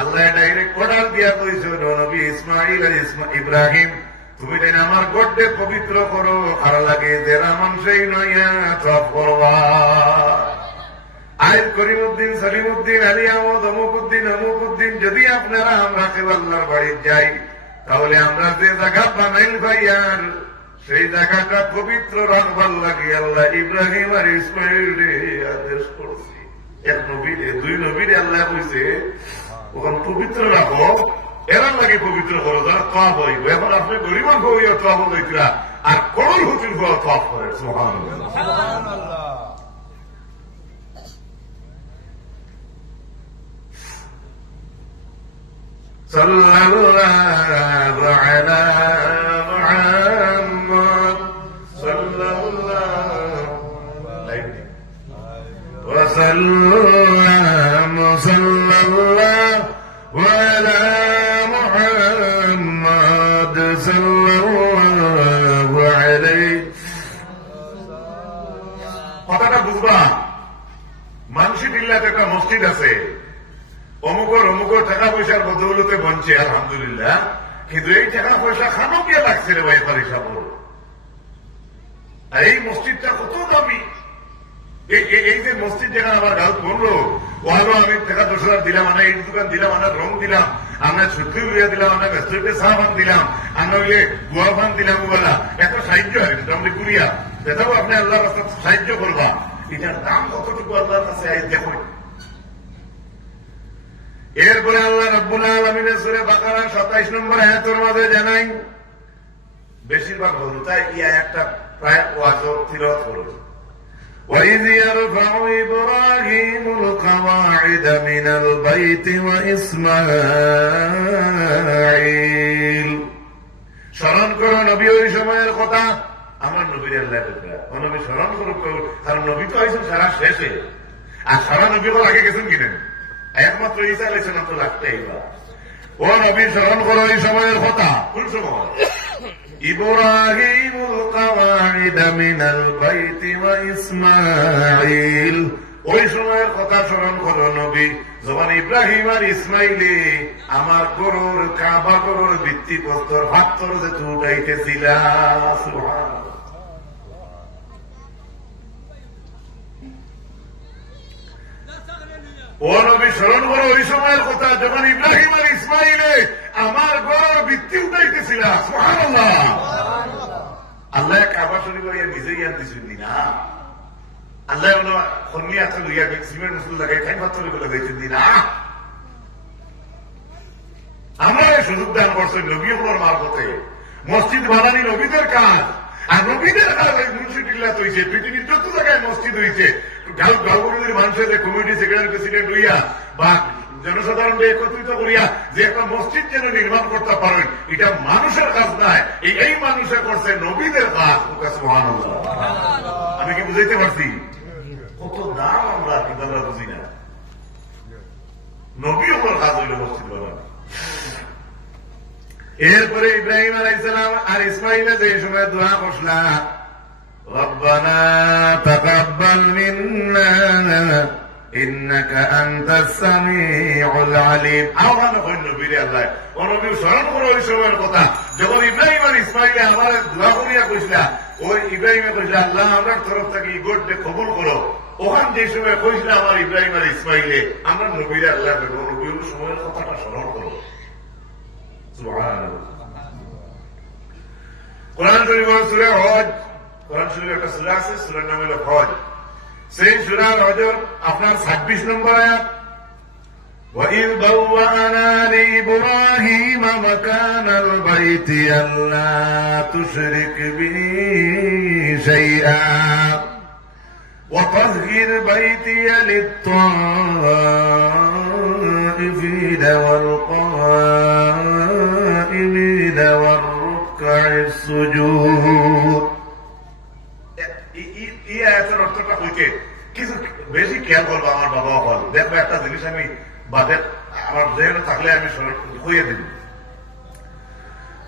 আল্লাহ ডাইরেক্ট অর্ডার দিয়া কইছে, নবী ইসমাইল আর ইব্রাহিম তুমি তাই আমার গড়ে পবিত্র করো, আর লাগে যারা মানুষই নইয়া তফ করবা। আইব করিমউদ্দিন, সলিমউদ্দিন, আলী আহমদ, অমুকুদ্দিন যদি আপনারা আমরা কেউ আল্লাহর বাড়ি যাই তাহলে আমরা যে জায়গা বানাইল ভাইয়ার সেই জায়গাটা পবিত্র রাখবার লাগে আল্লাহ ইব্রাহিম আর ইসমাইল রে আদেশ করছি। এক নবীরে 2 নবীরে আল্লাহ কইছে ওখানে পবিত্র রাখো, এরা লাগে পবিত্র করো যারা তওয়াব হইব। এখন আপনি গরিবের হইয়া তওয়াব হইতরা আর করল হুজুর হওয়া তওয়াব করে। সুবহানাল্লাহ সুবহানাল্লাহ। সাল্লাল্লাহু আলা মুহাম্মদ সাল্লাল্লাহু আলাইহি ওয়া সাল্লাম সাল্লাল্লাহু আলা মুহাম্মদ সাল্লাল্লাহু আলাইহি। কথাটা বুঝবা, মানসি বিল্লাতে একটা মসজিদ আছে, অমুকর টাকা পয়সার বদৌলতে বঞ্চে আলহামদুলিল্লাহ, কিন্তু এই টাকা পয়সা খানো কে লাগছে রে ভাই হিসাব। আর এই মসজিদটা কত দামি। এই যে মসজিদ যেখানে আমার গাঁত বললো ওয়ালো আমি টাকা 10,000 দিলাম, আমরা এই দোকান দিলাম, আমরা রং দিলাম, আমরা ছুটি উড়িয়া দিলাম, আমরা রেস্টুরেন্টে চা ফান দিলাম, আমরা হইলে গুয়া ফান দিলাম, ওগুলা এত সাহায্য হয় আমরা কুড়িয়া এটাও আপনি আল্লাহর রাস্তা সাহায্য করবা। এটার দাম কতটুকু আল্লাহর কাছে দেখুন। এরপরে আল্লাহ রাব্বুল আলামিনের সূরা বাকারা 27 নম্বর আয়াতের মধ্যে জানাই, বেশিরভাগ হল তাই এই আয়াতটা প্রায় ওয়াজ তিলাওয়াত করব। وَإِذْ يَرْفَعُ إِبْرَاهِيمُ الْقَوَاعِدَ مِنَ الْبَيْتِ وَإِسْمَاعِيلُ। স্মরণ করো নবী ওই সময়ের কথা। আমার নবীর আল্লাহ নবী স্মরণ করুক, কারণ নবী তো হয়েছেন সারা শেষে, আর সারা নবী আগে গেছেন কিনেন একমাত্র ঈসা আলাইহিস সালাম তো লাগতেই বা। ও নবী স্মরণ করো এই সময়ের কথা। কোন সময়? ইব্রাহিমুল কাওয়াইদা মিনাল বাইতি ওয়া ইসমাঈল। ওই সময়ের কথা স্মরণ করো নবী যখন ইব্রাহিম আর ইসমাইলে আমার গরুর কাবা গরুর ভিত্তিপ্রস্তর পাথর যে উঠাইতেছিল। সুবহানাল্লাহ। ও নবী স্মরণ করো ওই সময়ের কথা যখন ইব্রাহিম আর ইসমাইলে আমার গরুর ভিত্তি উঠাইতেছিল। সুবহানাল্লাহ। আল্লাহ কাবা শরীফ নিজেই আনতেছেন না, আল্লাহ খন্নি আছে লইয়া সিমেন্ট মুসল লাগাই খাই পাথর লাগাইছেন না। আমরা সুযোগ দান করছি নবী হলোর মারফতে। মসজিদ বানানি নবীদের কাজ, আর নবীদের কাজ মিউনিসিপালিটি হয়েছে, পৃথিবীর যত জায়গায় মসজিদ হয়েছে গাঁওগুলির মানুষের যে কমিটি সেক্রেটারি প্রেসিডেন্ট হইয়া বা জনসাধারণকে একত্রিত করিয়া যে একটা মসজিদ যেন নির্মাণ করতে পারেন, এটা মানুষের কাজ নয়, এই মানুষের করছে নবীদের কাজ। সুবহানাল্লাহ। আমি কি বুঝাইতে পারছি? কত দাম আমরা কিন্তু আমরা বুঝি না। নবী ওপর কাজ হইল মসজিদ বানানো। এরপরে ইব্রাহিম আলাইহিস সালাম আর ইসমাইল যে সময় দোয়া করলা, রব্বানা তাকাব্বাল মিন্না ইন্নাকা আনতাস সামিউল আলিম। আহ্বান করেন নবীরে আল্লাহ ও নবী স্মরণ করো ওই সময়ের কথা যখন ইব্রাহিম আর ইসমাইলে আমার দোয়া করিয়া কইছিলা। ওই ইব্রাহিমে কইছিল আল্লাহ আমার তরফ থেকে গোটে কবুল করো। ওখান যে সময় কইছিল আমার ইব্রাহিম আর ইসমাইলে আমরা নবীরে আল্লাহ নবীর সময়ের কথাটা স্মরণ করো। সুবহানাল্লাহ। কোরআন শরীফের সূরা হজ, কোরআন শরীফের একটা সূরা আছে, সূরার নাম হলো হজ। সেই সূরার হজের আপনার 26 নম্বর আয়াত, وَإِذْ بَوَّأْنَا لِإِبْرَاهِيمَ مَكَانَ الْبَيْتِ أَلَّا تُشْرِكْ بِي شَيْئًا وَطَهِّرْ بَيْتِيَ لِلطَّائِفِينَ وَالْقَائِمِينَ وَالرُّكَّعِ السُّجُودِ। এই আয়াতের অর্থটা হইতে কিছু বেশি খেয়াল করবো আমার বাবা হল, দেখবো একটা জিনিস আমি বাদে আমার জেনে থাকলে আমি হইয়ে দিব।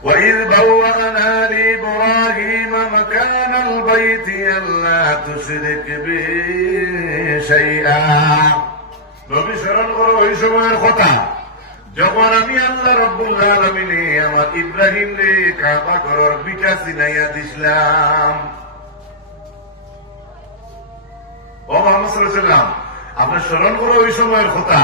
وَإِذْ بَوَّأْنَا لِإِبْرَاهِيمَ مَكَانَ الْبَيْتِ أَلَّا تُشْرِكْ بِي شَيْئًا। নবী স্মরণ করো ওই সময়ের কথা যখন আমি আল্লাহ রাব্বুল আলামিন আমার ইব্রাহিম রে কাবা ঘরের বিটা চিনাইয়া দিছিলাম। ও মুহাম্মদ সাল্লাল্লাহু আলাইহি ওয়াসাল্লাম, আপনি স্মরণ করো ওই সময়ের কথা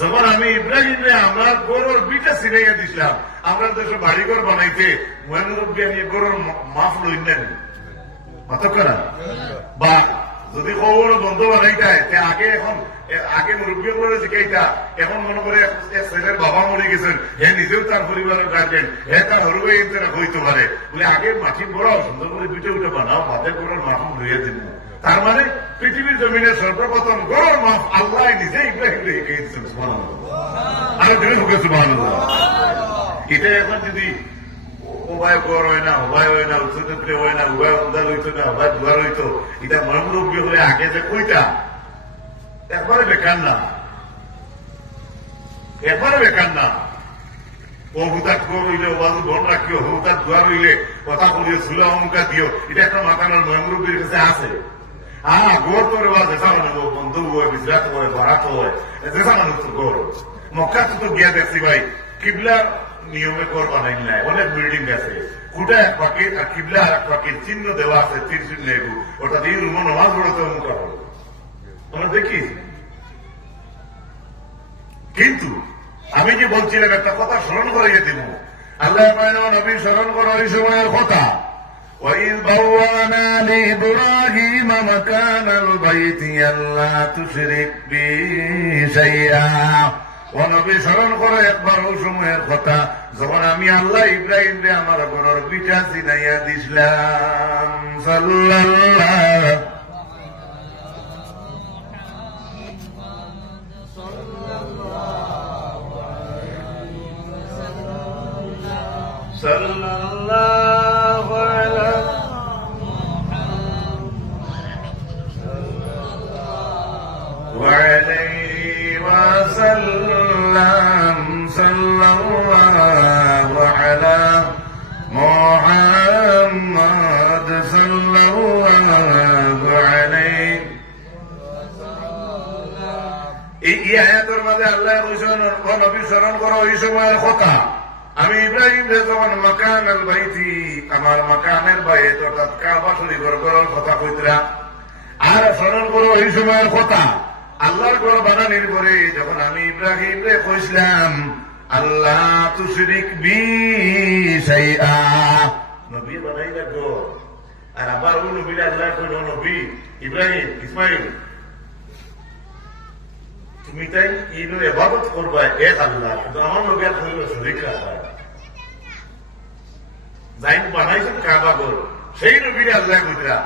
যখন আমি ইব্রাহিম রে আমার গরুর বিটা চিনাইয়া দিছিলাম। আমরা দেশে বাড়িঘর বানাইতে মুরব্বী আমি গরুর মাফ লই নেন মাতকরা, বা যদি খবর বন্ধ বানাইতায় আগে এখন আগে মুরব্বী গুলো শিখাইতা, এখন মনে করে ছেলের বাবা মরে গেছেন, হে নিজেও তার পরিবারের গার্জেন, হে তার হরু ভাই হইতে পারে বলে আগে মাটি বড়াও সুন্দর করে দুটো উঠে বানাও, ভাতের গরুর মাফ লইয়া দিন। তার মানে পৃথিবীর জমিনে সর্বপ্রথম গরুর মাফ আল্লাহ নিজে ইব্রাহিম রেখে দিচ্ছেন। সুবহানাল্লাহ। আর তুমি হুকে সুবহানাল্লাহ। এটা এখন যদি উভয় গর হয় না, উভয় হয় না, উচ্চতে হয় না, উভয় উন্দাল হইতো না, উভয় দুয়ার হইতো, এটা মরমুরব্বী হলে আগে যে কইটা একবারে বেকার না, একবারে বেকার না। ও হুতার গর হইলে ও বাজু বন রাখিও, হুতার দুয়ার হইলে কথা বলিও, সুলা অমুকা দিও, এটা একটা মাতানোর মরমুরব্বীর কাছে আছে। হ্যাঁ, গোর তোর যেসা মানুষ বন্ধু হয়, বিজরাত হয়, বারাত হয়, যেসা মানুষ তোর গর। মক্কা তো গিয়া দেখছি ভাই কিবলার নিয়মে গড় বানাই নাই, অনেক বিল্ডিং আছে, খুঁটা এক পাখির আর কিবলা আর এক পাখির চিহ্ন দেওয়া আছে, তীর চিহ্ন এগু, ওটা দিয়ে রুমো নমাজ পড়তে মুখা হলো আমরা দেখি। কিন্তু আমি যে বলছিলাম একটা কথা স্মরণ করিয়ে দিব, আল্লাহ নবী স্মরণ করো ওই সময়ের কথা। وَإِذْ بَوَّأْنَا لِإِبْرَاهِيمَ مَكَانَ الْبَيْتِ أَلَّا تُشْرِكْ بِي شَيْئًا। ও নবী স্মরণ করো একবার ওই সময়ের কথা যখন আমি আল্লাহ ইব্রাহিম রে আমার ঘরের বিটা চিনাইয়া দিছিলাম। সাল্লাল্লাহু সাল্লাল্লাহু আলাইহি ওয়াসাল্লাম। সাল্লাল্লাহু আলা মুহাম্মাদ সাল্লাল্লাহু আলাইহি। এই আয়াতের মধ্যে আল্লাহ কইছেন ও নবী স্মরণ করো ওই সময়ের কথা আমি ইব্রাহিম রে যখন মাকান আল বাইতি আমার মাকানের বাইত অর্থাৎ কাবা শরীফের ঘরের কথা কইতরা। আর স্মরণ করো ওই সময়ের কথা আল্লাহর ঘর বানানোর পরে যখন আমি ইব্রাহিম রে কইছিলাম আল্লাহ তুশরিক বি শাইআ, নবী বানাই রাখো। আর আবার ওই নবীর আল্লাহ কইল নবী ইব্রাহিম ইসমাইল তুমি তাই ইনো ইবাদত করবা এক আল্লাহ, কিন্তু আমার লোকের শরীক রাখবা। যাই বানাইছেন কাবা ঘর সেই নবীর আল্লাহ কইতরা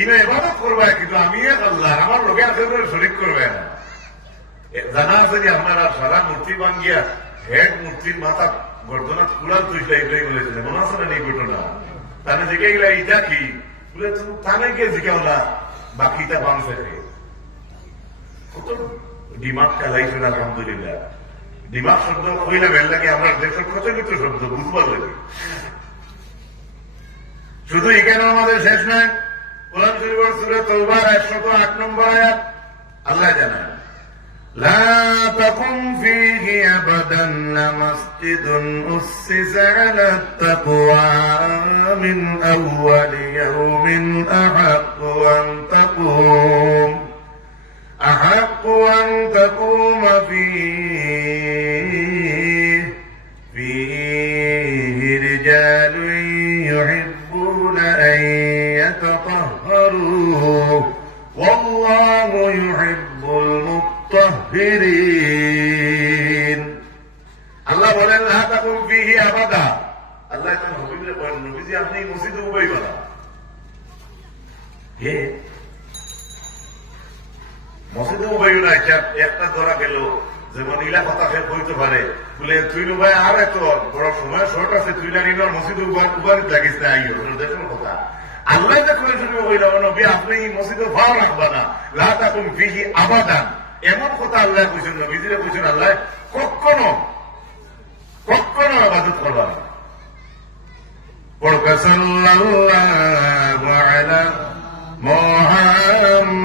ইনো ইবাদত করবা, কিন্তু আমি এক আল্লাহ, আমার লোকের শরীক করবে না। জানা আছে যে আপনারা সারা মূর্তি ভাঙ্গিয়া হেড মূর্তির মাথা গর্দনাথ কুড়াল তুইলা ইব্রাহিম বলেছিল, মনে আছে না এই ঘটনা? তাহলে জিজ্ঞে গেলা ইটা কি বলে তুমি তাহলে গিয়ে জিজ্ঞাওলা বাকিটা বাংছে কত দিমাগ খেলাইছেন। আলহামদুলিল্লাহ দিমাগ শব্দ কইলে বেল লাগে আমরা দেশের প্রচলিত শব্দ বুঝবার লাগে। শুধু এখানে আমাদের শেষ নয়, কোরআন শরীফের সূরা তাওবার 108 নম্বর আয়াত আল্লাহ জানায় لا تقم فيه أبدا لمسجد أسس على التقوى من أول يوم أحق أن تقوم فيه يحبون أن يتطهروا والله يحب المطهرين আল্লাহ বলেন লা তাকুম ফীহি আবাদা আল্লাহ তাআলা নবীকে বলেন নবীজি আপনি মসজিদে উবাইবা না হে মসজিদে উবাইবা না একটা ধরা গেল যেমন ইলা কথা সে বলতে পারে বলে তুই ভাই আর এত বড় সময় শর্ট আছে তুই না নিল মসজিদে উবাইতে লাগিস না আইও দেখুন কথা আল্লাহ দেখুন শুনে বলল নবী আপনি মসজিদে ভাও রাখবা না লা তাকুম ফীহি আবাদান এমন কথা আল্লাহ কইছেন নবীজিরে কইছেন আল্লাহ কখনো ইবাদত করবা না পড়কা সাল্লাল্লাহু আলা মুহাম্মদ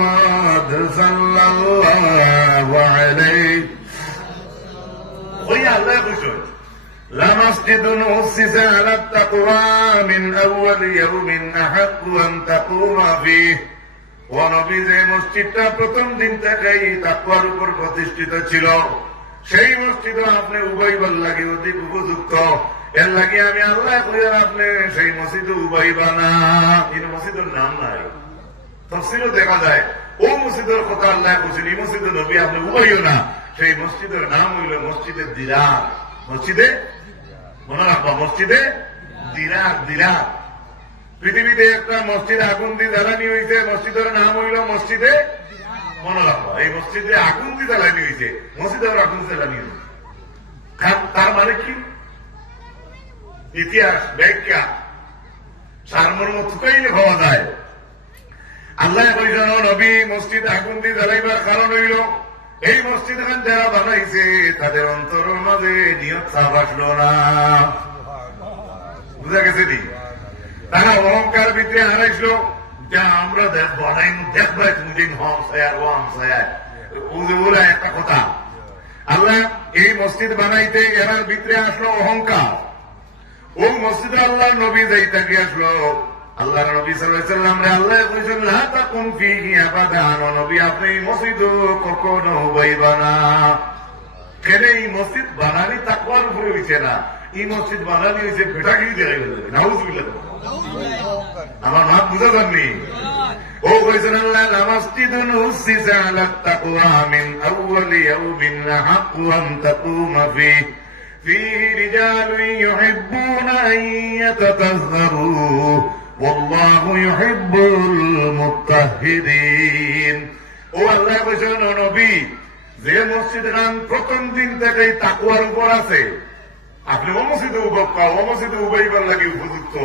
সাল্লাল্লাহু আলাইহি ওই আল্লাহ কইছেন লা মাসজিদুন উসিসা আলা তাকওয়া মিন আউয়াল ইয়াউমিন আহাক্কু আন তাকুমা ফীহি ও নবী যে মসজিদটা প্রথম দিন থেকেই তাকওয়ার উপর প্রতিষ্ঠিত ছিল সেই মসজিদ আপনি উবাইবার লাগে অধিক উপযুক্ত এর লাগে আমি আল্লাহ কইয়ার আপনি সেই মসজিদে উবাইবা না এই মসজিদের নাম নাই তাফসীরে দেখা যায় ও মসজিদের কথা আল্লাহ কইছেন এই মসজিদে নবী আপনি উবাইও না সেই মসজিদের নাম হইল মসজিদে দিরার মসজিদে মনে রাখবা মসজিদে দিরার পৃথিবীতে একটা মসজিদ আগুন দিয়ে জ্বালানি হয়েছে মসজিদের নাম হইল মসজিদে মনে রাখবা এই মসজিদে আগুন দিয়ে জ্বালানি হয়েছে মসজিদে আগুন জ্বালানি হয়েছে তার মানে কি ইতিহাস ব্যাখ্যা সারমর্ম থুকাইলে পাওয়া যায় আল্লাহ কইছেন নবী মসজিদ আগুন দিয়ে জ্বালাইবার কারণ হইল এই মসজিদ খান যারা বানাইছে তাদের অন্তরের মাঝে নিয়ত সাফ আসলো না বুঝা গেছে নি তারা অহংকার ভিতরে হারাইছিল যা আমরা বানাই দেখবাই তুমি হম সায়ার ওয়াম সায়ার বলে একটা কথা আল্লাহ এই মসজিদ বানাইতে এরার ভিতরে আসলো অহংকার ও মসজিদে আল্লাহ নবী যাইতে আসলো আল্লাহ নবী সাল্লাল্লাহু আলাইহি ওয়াসাল্লাম রে আল্লাহ কইছেন লা তাকুম ফীহি আবাদান নবী আপনি মসজিদ কখনো উবাইবা না কেন এই মসজিদ বানানি তাকওয়ার উপরে হইছে না এই মসজিদ বানানি হইছে বেটাগিরি দেখাই নাউজুবিল্লাহ আমার নাম বুঝা যাননি ও কইছেন আল্লাহ লা মাসজিদুন উসিসা আলা তাকওয়া মিন আউয়াল ইয়াউমিন আহাক্কু আন তাকুমা ফীহি فيه رجال يحبون أن يتطهروا والله يحب المطهرين ও আল্লাহ বলেছেন নবী যে মসজিদ খান প্রথম দিন থেকেই তাকওয়ার উপর আছে আপনি ও মসজিদে উবাইবার লাগে উপযুক্ত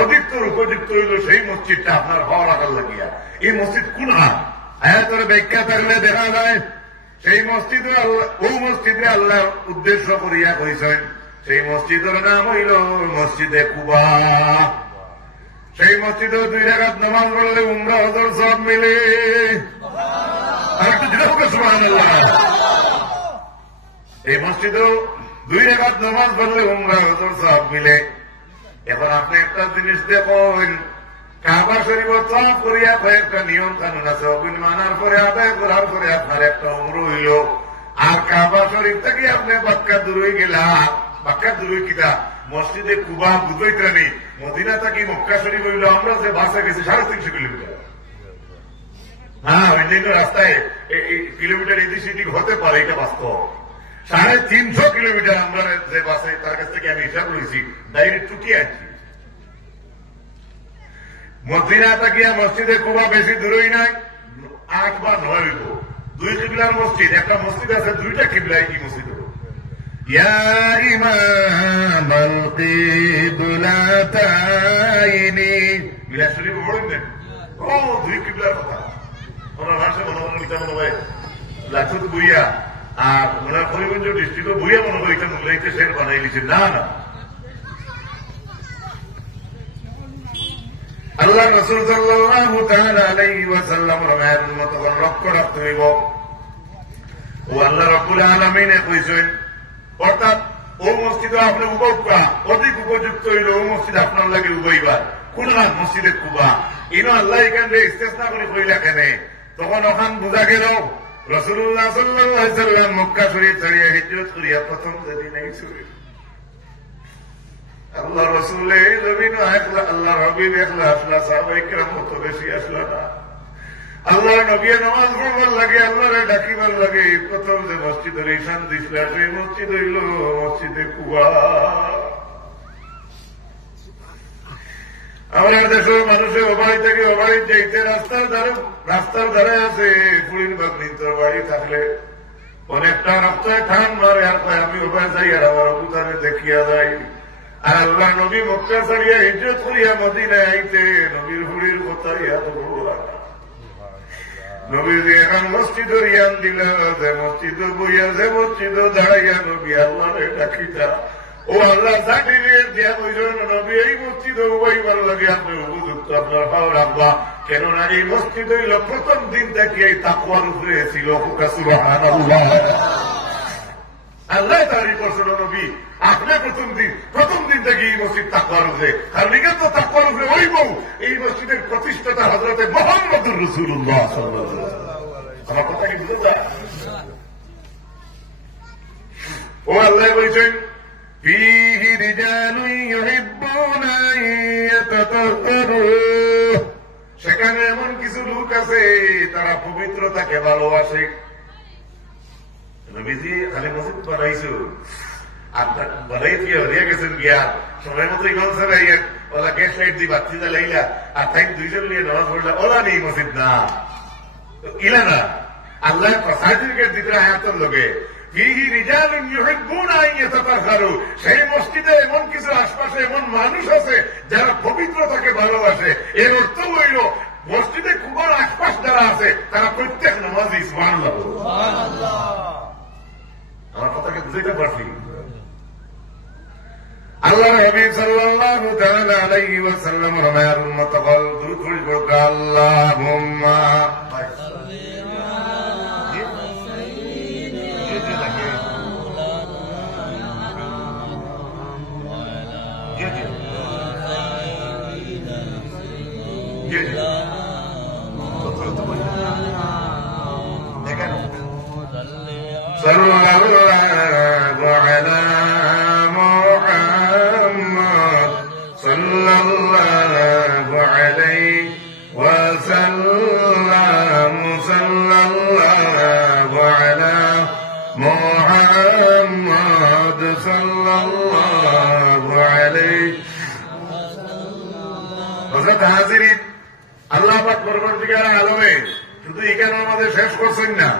অধিকতর উপযুক্ত হইল সেই মসজিদটা আপনার হওয়া রাখার লাগিয়া এই মসজিদ কোন হাত আয়াতের ব্যাখ্যা থাকলে দেখা যায় সেই মসজিদে আল্লাহ ও মসজিদে আল্লাহ উদ্দেশ্য করিয়া কইছেন সেই মসজিদের নাম হইল মসজিদে কুবা সেই মসজিদে 2 রাকাত নামাজ পড়লে উমরা হজর সব মিলে আরেকটু দিলে হোক সুবহানাল্লাহ এই মসজিদে 2 রাকাত নামাজ পড়লে উমরা হজর সব মিলে এখন আপনি একটা জিনিস দেখুন কাবা শরীফ তওয়াফ করিয়া কয়েকটা নিয়ম কানুন আছে ওগুলো মানার পরে আদায় করার পরে আপনার একটা উমরা হইল আর কাবা শরীফ থেকে আপনি মক্কা দূর হয়ে গেলা মক্কা দূর হয়ে কিটা মসজিদে কুবা বুঝাইতে নেই মদিনা থেকে মক্কা শরীফ হইল আমরা যে বাসে গেছি 350 কিলোমিটার হ্যাঁ অন্যান্য রাস্তায় কিলোমিটার এদিক সেদিক হতে পারে এটা বাস্তব 350 কিলোমিটার আমরা যে বাসে তার কাছ থেকে আমি হিসাব রয়েছি ডাইরেক্ট টুকিয়ে আছি মদিনা থেকে মসজিদে কুবা বেশি দূরই নাই 8 বা 9 হইব 2 কিবলার মসজিদ একটা মসজিদ আছে 2টা কিবলায় কি মসজিদ হলো ইয়া ইমামাল কিবলাতাইনি মিলা শরীফ পড়েন ও 2 কিবলার কথা ওনার ভাষা মনে লিখা মনে হয় লাচুত বুইয়া আর ওনার করিমগঞ্জ ডিস্ট্রিক্ট বুইয়া মনে হয় এটা মুলাইতে শের বানাই লিখছে না না আল্লাহ রাসূল সাল্লাল্লাহু তাআলা আলাইহি ওয়াসাল্লামের মায়ের মত লক্ষ্য রাখতে হইব ও আল্লাহ রাব্বুল আলামিনে কইছেন অর্থাৎ ও মসজিদে আপনি উবাইবা অধিক উপযুক্ত হইল ও মসজিদ আপনার লাগে উবাইবা কোন মসজিদে কুবা ইনো আল্লাহ এখানে ইস্তেসনা করে কইলা কেন তখন ওখান বোঝা গেল রাসূলুল্লাহ সাল্লাল্লাহু আলাইহি ওয়াসাল্লাম মক্কা শরীফ ছাড়িয়া হিজরত করিয়া প্রথম যেদিন আইছিল আল্লাহ রসুল এই জমিন আল্লাহ রবির একলা আসলা সাহাবায়ে কেরাম মত বেশি আসলো না। আল্লাহ নবী নামাজ পড়বার লাগে, আল্লাহরে ডাকিবার লাগে। প্রথম যে মসজিদের ঈশান দিছিল সেই মসজিদ হইল মসজিদে কুবা। আমার দেশের মানুষের অবাড়ি থেকে অবাড়ি যাইতে রাস্তার ধারে আছে পুরীর বাগনি। তোর বাড়ি থাকলে অনেকটা রাস্তায় ঠান মারে, আর আমি ওভাবে যাই আর আমার অবুতারে দেখিয়া যাই। আর আল্লাহ নবী মক্কা ছাড়িয়া হিজরত করিয়া মদিনায় আইতে নবীর হুড়ির কথা ইয়াদ বলা। নবীজি এখন মসজিদের ইয়ান দিল, যে মসজিদ বইয়া যে মসজিদ দাঁড়াইয়া নবী আল্লাহরে ডাকিতা। ও আল্লাহ সার্টিফিকেট দিয়া বইজন নবী এই মসজিদ উবাইবার লাগে আপনি উপযুক্ত, আপনার পাওয়ার আব্বা। কেননা এই মসজিদ হইল প্রথম দিন থেকে এই তাকওয়ার উপরে ছিল। সুবহানাল্লাহ। আল্লাহ তারিফ করছিল নবী আপনি প্রথম দিন থেকে এই মসজিদ তাকওয়ার উপরে। আর লিগে তো তাকওয়ার উপরে ওই বউ এই মসজিদের প্রতিষ্ঠাতা হযরতে মুহাম্মদুর রাসূলুল্লাহ সাল্লাল্লাহু আলাইহি ওয়াসাল্লাম। আমার কথা কি বুঝতে পারছেন? ও আল্লাহ বলেছেন فيه رجال يحبون أن يتطهروا, সেখানে এমন কিছু লোক আছে তারা পবিত্রতাকে ভালোবাসে। নবীজি খালি মসজিদ বানাইছো আর বানাই দিয়ে হরিয়া গেছেন গিয়া সময় মতো ইমাম সাহেব ওলা গ্যাস লাইট দিয়ে বাতি জ্বালাইলা আর তাই দুইজন নিয়ে নামাজ পড়লা। ওলা নেই মসজিদ না ইলা না। আল্লাহ সার্টিফিকেট দিতে আয়াতের লোকে সেই মসজিদে এমন কিছু আশপাশে এমন মানুষ আছে যারা পবিত্রতাকে ভালোবাসে। এর অর্থ হইল মসজিদে কুবার আশপাশ যারা আছে তারা প্রত্যেক নামাজি সুবহানাল্লাহ। আমার কথাকে বুঝাইতে পারছি? আল্লাহ হাবিব সাল্লাল্লাহু তাআলা আলাইহি ওয়াসাল্লাম রমায়ার উম্মত কল দুরূদ পড়ুক আল্লাহুম্মা সাল্লাল্লাহু আলা মুহাম্মদ সাল্লাল্লাহু আলাইহি ওয়াসাল্লাম সাল্লাল্লাহু আলা মুহাম্মদ সাল্লাল্লাহু আলাইহি হযরত হাজিরিন আল্লাহ পাক পরবর্তীকালে আলমে শুধু এখানে আমাদের শেষ করছেন না।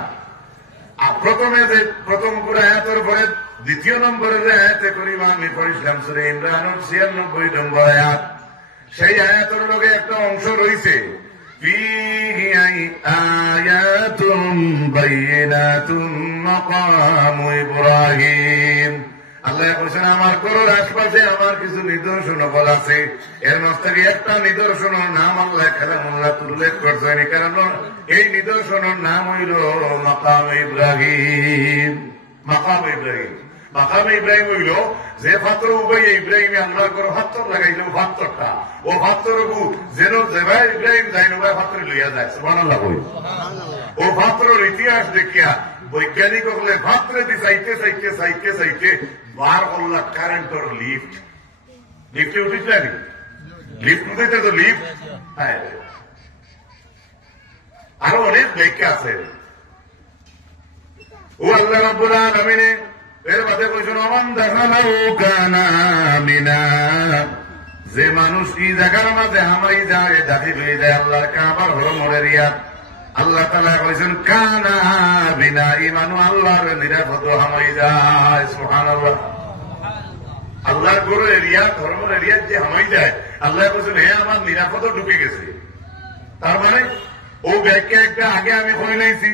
প্রথম করে আয়াতের পরে দ্বিতীয় নম্বরে যে আয়াতে করিমা আমি পড়িছিলাম সূরা ইমরানের 96 নম্বর আয়াত, সেই আয়াতের লগে একটা অংশ রয়েছে ফীহি আয়াতুম বাইয়িনাতুম মাকামু ইব্রাহিম। আল্লাহ বলছেন আমার ঘরের আশপাশে আমার কিছু নিদর্শন আছে। এর মধ্যে একটা নিদর্শনের নাম আল্লাহ কালামুল্লাহ উল্লেখ করছেন। কারণ এই নিদর্শনের নাম হইল মাকাম ইব্রাহিম। মাকাম ইব্রাহিম, মাকাম ইব্রাহিম হইল যে পাত্র উবাই ইব্রাহিম আল্লাহ করে পাত্র লাগাইল পাত্রটা, ও পাত্র যেন যেভাবে ইব্রাহিম যায় নবাই পাত্র লইয়া যায়। সুবহানাল্লাহ। ও পাত্রের ইতিহাস দেখিয়া বৈজ্ঞানিক হলে পাত্রে দি চাইতে চাইতে চাইতে চাইতে বার করলা কারেন্টর লিফট। লিফটে উঠিস না লিফট উঠেছে তো লিফট। হ্যাঁ আরো অনেক ব্যাখ্যা আছে। ও আল্লাহ রাব্বুল আলামিন এর মাঝে কইছেন আমান দাখালাহু কানা আমিনা, যে মানুষ এই জায়গার মাঝে হামাই যায় দাখিল হয়ে যায় আল্লাহর কাবার হরমর এরিয়াত। আল্লাহ তাআলা কইছেন কানা বিনা ঈমানু, আল্লাহর নিরাপদ হামাই যায়। সুবহানাল্লাহ। আল্লাহর গরু এরিয়া ধর্মের এরিয়া যে হামাই যায় আল্লাহ কইছেন হে আমার নিরাপদ ঢুকে গেছে। তার মানে ও ব্যাখ্যা একটা আগে আমি কই নাইছি।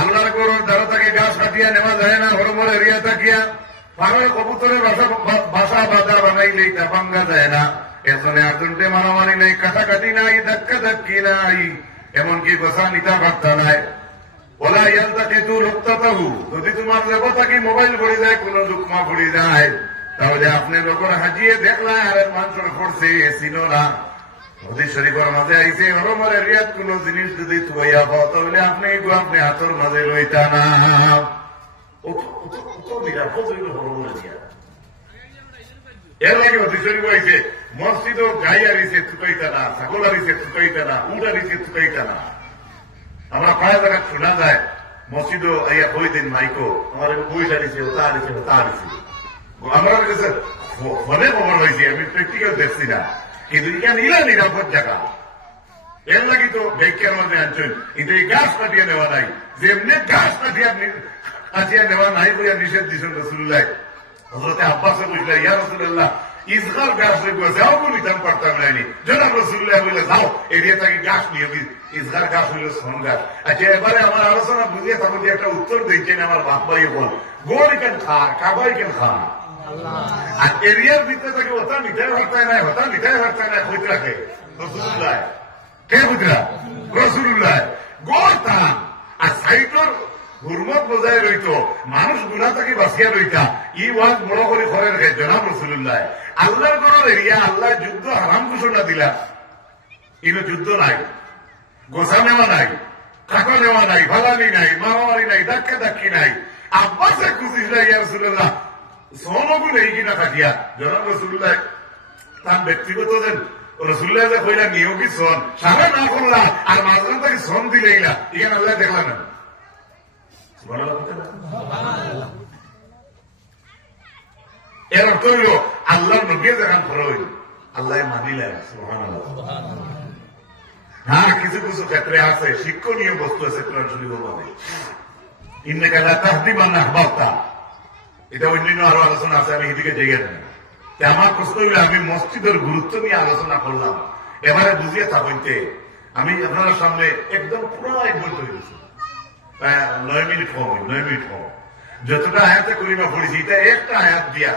আল্লাহর গরুর দ্বারা তাকে গাছ কাটিয়া নেওয়া যায় না, হরমর এরিয়া থাকিয়া পাহাড়ে কবুতরের বাসা বাধা বানাইলেই তা ভাঙ্গা যায় না। এজনে আর্জেন্টে মারামারি নাই, কাটাকাটি নাই, ধাক্কা ধাক্কি নাই, এমনকি গোসা নিতা বার্তা নাই। ওলা ইয়ালতাকে তু লুক্তাতাহু, যদি তোমার লেবতাকে মোবাইল পড়ে যায়, কোন লুকমা পড়ে যায়, তাহলে আপনি লোকের হাজিয়ে দেখলা আর মানুষের পড়ছে চিনো না। হাদিস শরীফের মাঝে আইছে হরমর এরিয়াত কোন জিনিস যদি থইয়া পাও তাহলে আপনি হাতের মাঝে লইতা না। এর লাগে অতিশরী বইছে মসজিদও গাই আরিছে চুকাইতা না, ছাগল আরিছে চুকাইতা না, উট আরিছে চুকাইতা না। আমরা প্রায় জায়গা শোনা যায় মসজিদও আইয়া বই দিন মাইকো আমার বই আরিছে ওটা আরিছে ওটা আরিছে। আমরা কাছে ফোনে খবর হয়েছে, আমি প্র্যাকটিক্যাল দেখছি না, কিন্তু এখানে ইলা নিরাপদ জায়গা। এর লাগি তো ব্যাখ্যার মধ্যে আনছেন কিন্তু এই গাছ কাটিয়ে নেওয়া নাই, যেমনি গাছ কাটিয়া নেওয়া নাই বইয়া নিষেধ দিচ্ছেন রসুল্লাহ। হযরতে আব্বাসে বুঝলে ইয়া রাসূলুল্লাহ ইসগার গাছ রেখে যাও বলি তার পারতাম নাইনি। জনাব রাসূলুল্লাহ বলে যাও এরিয়া থেকে গাছ নিয়ে ইসগার গাছ হইল সোন গাছ। আচ্ছা এবারে আমার আলোচনা বুঝিয়ে তার মধ্যে একটা উত্তর দিচ্ছেন আমার বাপ ভাই বল গোড় কেন খা কাবাই কেন খা। আর এরিয়ার ভিতরে থেকে ওটা মিঠাই ভারতায় নাই, ওটা মিঠাই ভারতায় নাই, হইতে রাখে রসুল্লাহ। কে বুঝলা? রসুল্লাহ। গোড় টান আর সাইটর হুরমত বজায় রইত, মানুষ গুণা থেকে বাঁচিয়া রইতা, ই ওয়াজ বড় করে খরের গে জনাব রসুল্লাহ। আল্লাহর কোন এরিয়া আল্লাহ যুদ্ধ হারাম ঘোষণা দিলা, কিন্তু যুদ্ধ নাই, গোসা নেওয়া নাই, টাকা নেওয়া নাই, ভালানি নাই, মারামারি নাই, ধাক্কা ধাক্কি নাই। আব্বাসে খুশি ইয়া রসুল্লাহ সনগুণ এই কিনা থাকিয়া জনাব রসুল্লাহ তার ব্যক্তিগত দেন রসুল্লাহ যে কইলা নিয়োগী সন সারা না করলা আর মাঝখান থেকে সন দিলে ইলা এখানে আল্লাহ দেখলাম না। এর অর্থ হইল আল্লাহ নবী দেখান খরচ আল্লাহ মানিলেন। হ্যাঁ কিছু কিছু ক্ষেত্রে আছে শিক্ষণীয় বস্তু আছে কোরআন শরীফের মধ্যে। ইন্নাকা লা তাহদি মান আহবাবতা, এটা অন্যান্য আরো আলোচনা আছে, আমি এদিকে যাইয়া না। আমার প্রশ্ন হইল আমি মসজিদের গুরুত্ব নিয়ে আলোচনা করলাম, এবারে বুঝিয়ে থাকতে আমি আপনার সামনে একদম পুরো 1 ঘন্টা হয়ে গেছি, 9 মিনিট কম, 9 মিনিট কম। যতটা আয়াতে করিমা পড়েছি এটা একটা আয়াত দিয়া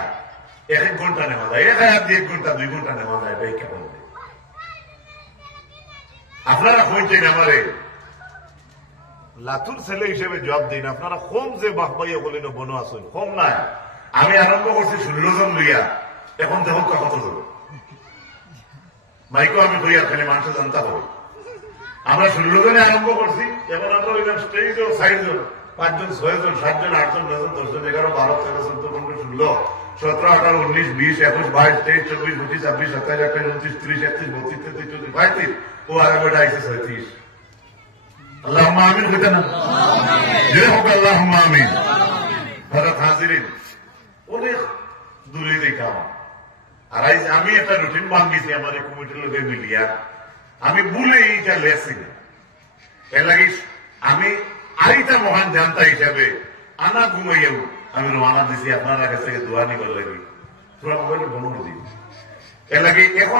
1 ঘন্টা নেওয়া যায়, 1 আয়াত দিয়ে 1 ঘন্টা 2 ঘন্টা নেওয়া যায়, এটাই কেমন। আপনারা হইতেন আমারে লাতুর ছেলে হিসেবে জবাব দিন, আপনারা কম যে বাহবাইয়া বলেন বনো আসুন কম নাই। আমি আরম্ভ করছি 16 জন লইয়া, এখন দেখুন কত জন মাইকো আমি কইয়া খালি মানুষের জানতা হবে। আমরা 16 জনে আরম্ভ করছি, এখন আমরা ওইখানে স্টেজও 60 জন, 5 জন, 6 জন, 7 জন, 8 জন, 9 জন, 10 জন, 11, 12, 13, 14, 15, 16, 17, 18, 19, 20, 21, 22, 23, 24, 25, 26, 27, 28, 29, 30, 31, 32, 33, 34, 35, ও আরেকটা আইসে 36। আল্লাহুম্মা আমিন হইতে না যে হোক, আল্লাহুম্মা আমিন। হযরত হাজিরিন অনেক দূরে দেখাম। আর আমি একটা রুটিন বানিয়েছি আমার এই কমিটির লোকে মিলিয়া, আমি ভুলে এইটা লেছি না। এর লাগে আমি আরেকটা মহান জানতা হিসাবে আনা ঘুমাইয়াও আমি রওনা দিছি আপনার কাছ থেকে দোয়া নিবার লাগি, তোরা মোবাইল বন্ধ দিন। এর লাগে এখন